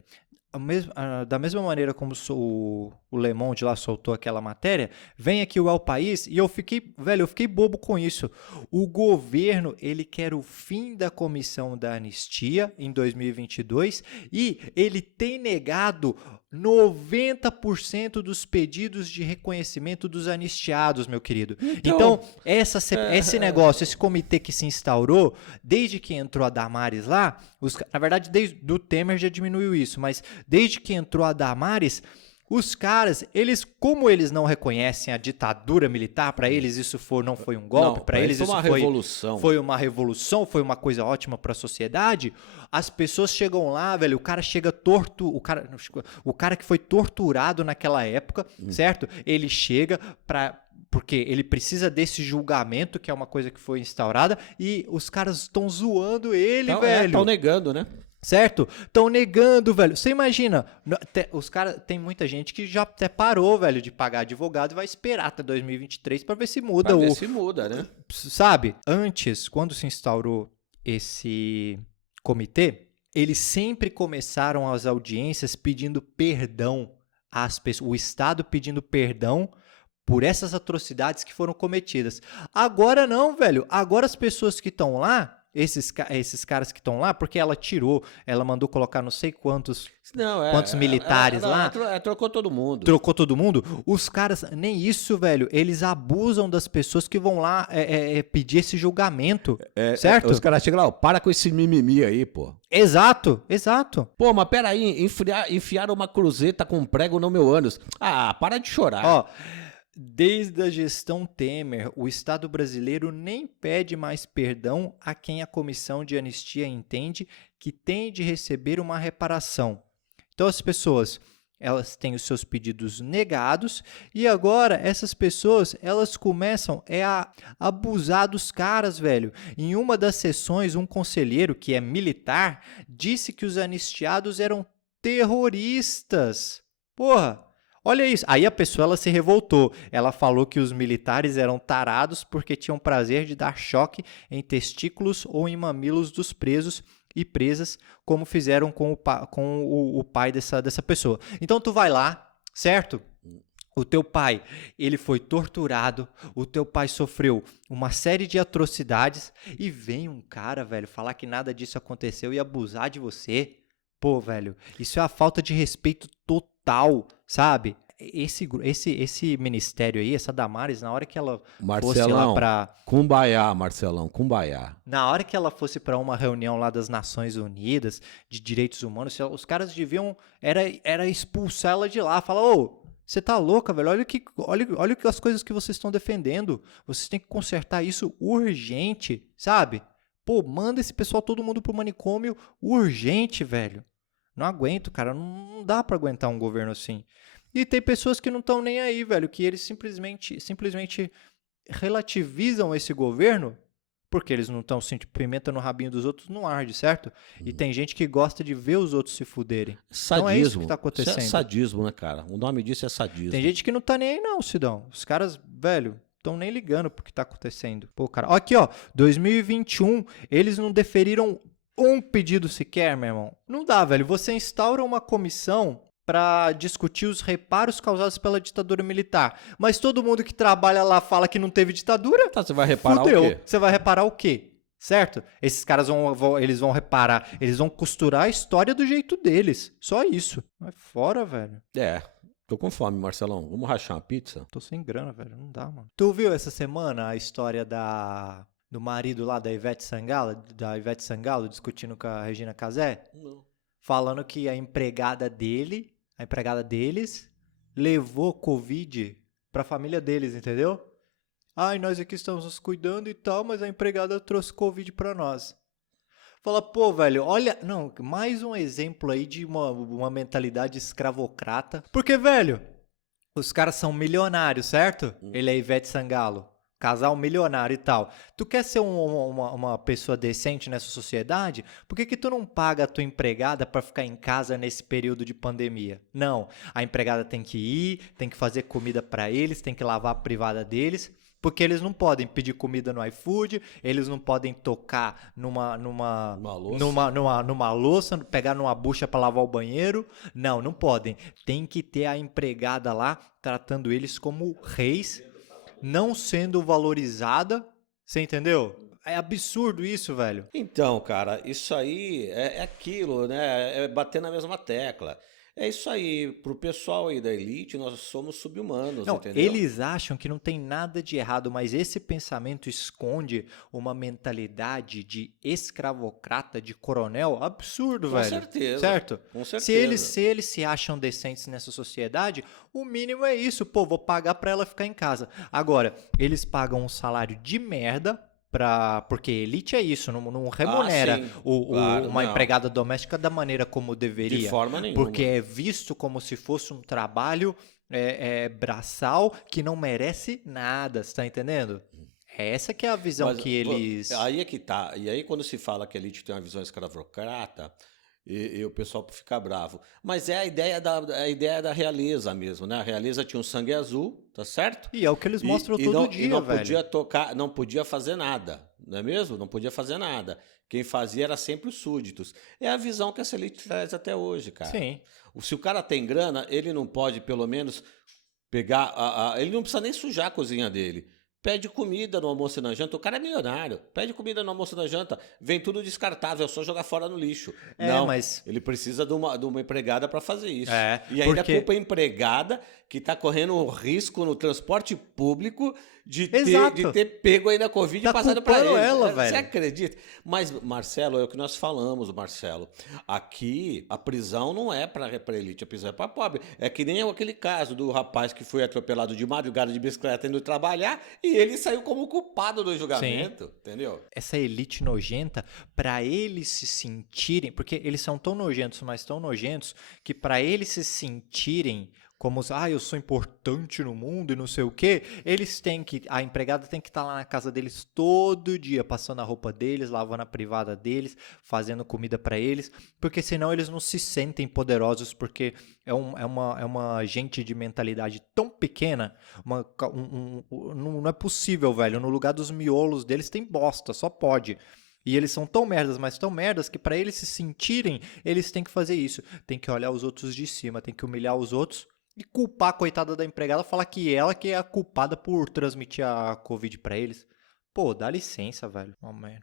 Da mesma maneira como o Le Monde lá soltou aquela matéria, vem aqui o El País e eu fiquei bobo com isso. O governo, ele quer o fim da comissão da anistia em 2022 e ele tem negado 90% dos pedidos de reconhecimento dos anistiados, meu querido. Então esse negócio, esse comitê que se instaurou, desde que entrou a Damares lá, na verdade, desde o Temer já diminuiu isso, mas desde que entrou a Damares, os caras, como eles não reconhecem a ditadura militar, para eles isso não foi um golpe, para eles isso foi uma revolução, foi uma coisa ótima para a sociedade. As pessoas chegam lá, velho, o cara chega torto, o cara que foi torturado naquela época, certo? Ele chega porque ele precisa desse julgamento, que é uma coisa que foi instaurada, e os caras estão zoando ele, velho. Estão negando, né? Certo? Estão negando, velho. Você imagina, os caras, tem muita gente que já até parou, velho, de pagar advogado e vai esperar até 2023 para ver se muda. Pra ver se muda, né? Sabe? Antes, quando se instaurou esse comitê, eles sempre começaram as audiências pedindo perdão às pessoas, o Estado pedindo perdão por essas atrocidades que foram cometidas. Agora não, velho. Agora as pessoas que estão lá, esses caras que estão lá, porque ela mandou colocar não sei quantos militares lá. Trocou todo mundo. Trocou todo mundo. Os caras, nem isso, velho, eles abusam das pessoas que vão lá pedir esse julgamento, certo? Os caras chegam lá, para com esse mimimi aí, pô. Exato. Pô, mas peraí, enfiaram uma cruzeta com um prego no meu ânus. Ah, para de chorar. Ó, desde a gestão Temer, o Estado brasileiro nem pede mais perdão a quem a comissão de anistia entende que tem de receber uma reparação. Então as pessoas, elas têm os seus pedidos negados e agora essas pessoas, elas começam a abusar dos caras, velho. Em uma das sessões, um conselheiro que é militar disse que os anistiados eram terroristas. Porra! Olha isso. Aí a pessoa ela se revoltou. Ela falou que os militares eram tarados porque tinham prazer de dar choque em testículos ou em mamilos dos presos e presas, como fizeram com o pai dessa pessoa. Então tu vai lá, certo? O teu pai, ele foi torturado, o teu pai sofreu uma série de atrocidades e vem um cara, velho, falar que nada disso aconteceu e abusar de você. Pô, velho, isso é a falta de respeito total, sabe? esse ministério aí, essa Damares, na hora que ela fosse lá Marcelão, pra... Kumbaya, Marcelão, Kumbaya. Na hora que ela fosse pra uma reunião lá das Nações Unidas de direitos humanos, os caras deviam era expulsar ela de lá, falar, ô, você tá louca, velho, olha as coisas que vocês estão defendendo, vocês têm que consertar isso urgente, sabe? Pô, manda esse pessoal todo mundo pro manicômio urgente, velho. Não aguento, cara, não dá pra aguentar um governo assim. E tem pessoas que não estão nem aí, velho, que eles simplesmente relativizam esse governo porque eles não estão sentindo pimenta no rabinho dos outros, não arde, certo? E tem gente que gosta de ver os outros se fuderem. Sadismo. Então é isso que tá acontecendo. Isso é sadismo, né, cara? O nome disso é sadismo. Tem gente que não tá nem aí não, Sidão. Os caras, velho, estão nem ligando pro que tá acontecendo. Pô, cara, ó, aqui, ó, 2021, eles não deferiram um pedido sequer, meu irmão. Não dá, velho. Você instaura uma comissão para discutir os reparos causados pela ditadura militar. Mas todo mundo que trabalha lá fala que não teve ditadura. Tá, você vai reparar Fudeu. o quê? Você vai reparar o quê? Certo? Esses caras eles vão reparar, eles vão costurar a história do jeito deles. Só isso. Vai fora, velho. É, tô com fome, Marcelão. Vamos rachar uma pizza? Tô sem grana, velho. Não dá, mano. Tu viu essa semana a história do marido lá da Ivete Sangalo, discutindo com a Regina Casé? Não. Falando que a empregada deles, levou Covid pra família deles, entendeu? Ai, nós aqui estamos nos cuidando e tal, mas a empregada trouxe Covid pra nós. Fala, pô, velho, olha... Não, mais um exemplo aí de uma mentalidade escravocrata. Porque, velho, os caras são milionários, certo? Ele é Ivete Sangalo. Casal milionário e tal. Tu quer ser uma pessoa decente nessa sociedade? Por que tu não paga a tua empregada pra ficar em casa nesse período de pandemia? Não. A empregada tem que ir, tem que fazer comida pra eles, tem que lavar a privada deles, porque eles não podem pedir comida no iFood, eles não podem tocar numa louça, pegar numa bucha pra lavar o banheiro. Não podem. Tem que ter a empregada lá tratando eles como reis, não sendo valorizada, você entendeu? É absurdo isso, velho. Então, cara, isso aí é aquilo, né? É bater na mesma tecla. É isso aí. Pro pessoal aí da elite, nós somos sub-humanos, Não, entendeu? eles acham que não tem nada de errado, mas esse pensamento esconde uma mentalidade de escravocrata, de coronel, absurdo, Com velho. certeza. Certo? Com certeza. Se eles se acham decentes nessa sociedade, o mínimo é isso. Pô, vou pagar pra ela ficar em casa. Agora, eles pagam um salário de merda porque elite é isso, não remunera sim. Claro, uma não. empregada doméstica da maneira como deveria. De forma nenhuma. Porque é visto como se fosse um trabalho braçal que não merece nada, você tá entendendo? Essa que é a visão Mas, que eles... Aí é que tá. E aí quando se fala que a elite tem uma visão escravocrata, e o pessoal fica bravo. Mas é a ideia da realeza mesmo, né? A realeza tinha um sangue azul, tá certo? E é o que eles mostram todo dia, e não velho. podia tocar, não podia fazer nada, não é mesmo? Não podia fazer nada. Quem fazia era sempre os súditos. É a visão que essa elite traz até hoje, cara. Sim. Se o cara tem grana, ele não pode, pelo menos, pegar... ele não precisa nem sujar a cozinha dele. Pede comida no almoço e na janta. O cara é milionário. Pede comida no almoço e na janta. Vem tudo descartável, é só jogar fora no lixo. Não, mas... ele precisa de uma empregada para fazer isso. E ainda porque... culpa a empregada que está correndo um risco no transporte público de ter pego aí na Covid e passado para ele. Ela, velho. Você acredita? Mas, Marcelo, é o que nós falamos, Marcelo. Aqui, a prisão não é para elite, a prisão é para pobre. É que nem aquele caso do rapaz que foi atropelado de madrugada de bicicleta indo trabalhar e ele saiu como culpado do julgamento, entendeu? Essa elite nojenta, para eles se sentirem... Porque eles são tão nojentos, mas tão nojentos, que para eles se sentirem... como, eu sou importante no mundo e não sei o quê, a empregada tem que estar lá na casa deles todo dia, passando a roupa deles, lavando a privada deles, fazendo comida pra eles, porque senão eles não se sentem poderosos, porque é uma gente de mentalidade tão pequena, não é possível, velho, no lugar dos miolos deles tem bosta, só pode. E eles são tão merdas, mas tão merdas, que pra eles se sentirem, eles têm que fazer isso, tem que olhar os outros de cima, tem que humilhar os outros, e culpar a coitada da empregada, falar que ela que é a culpada por transmitir a Covid pra eles. Pô, dá licença, velho. Oh, man.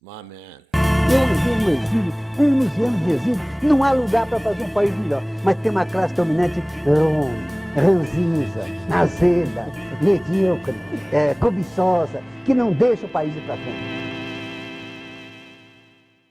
My man. Eu levei no exílio, anos e anos de exílio. Não há lugar para fazer um país melhor. Mas tem uma classe dominante ranzinza, azeda, medíocre, cobiçosa, que não deixa o país ir para frente.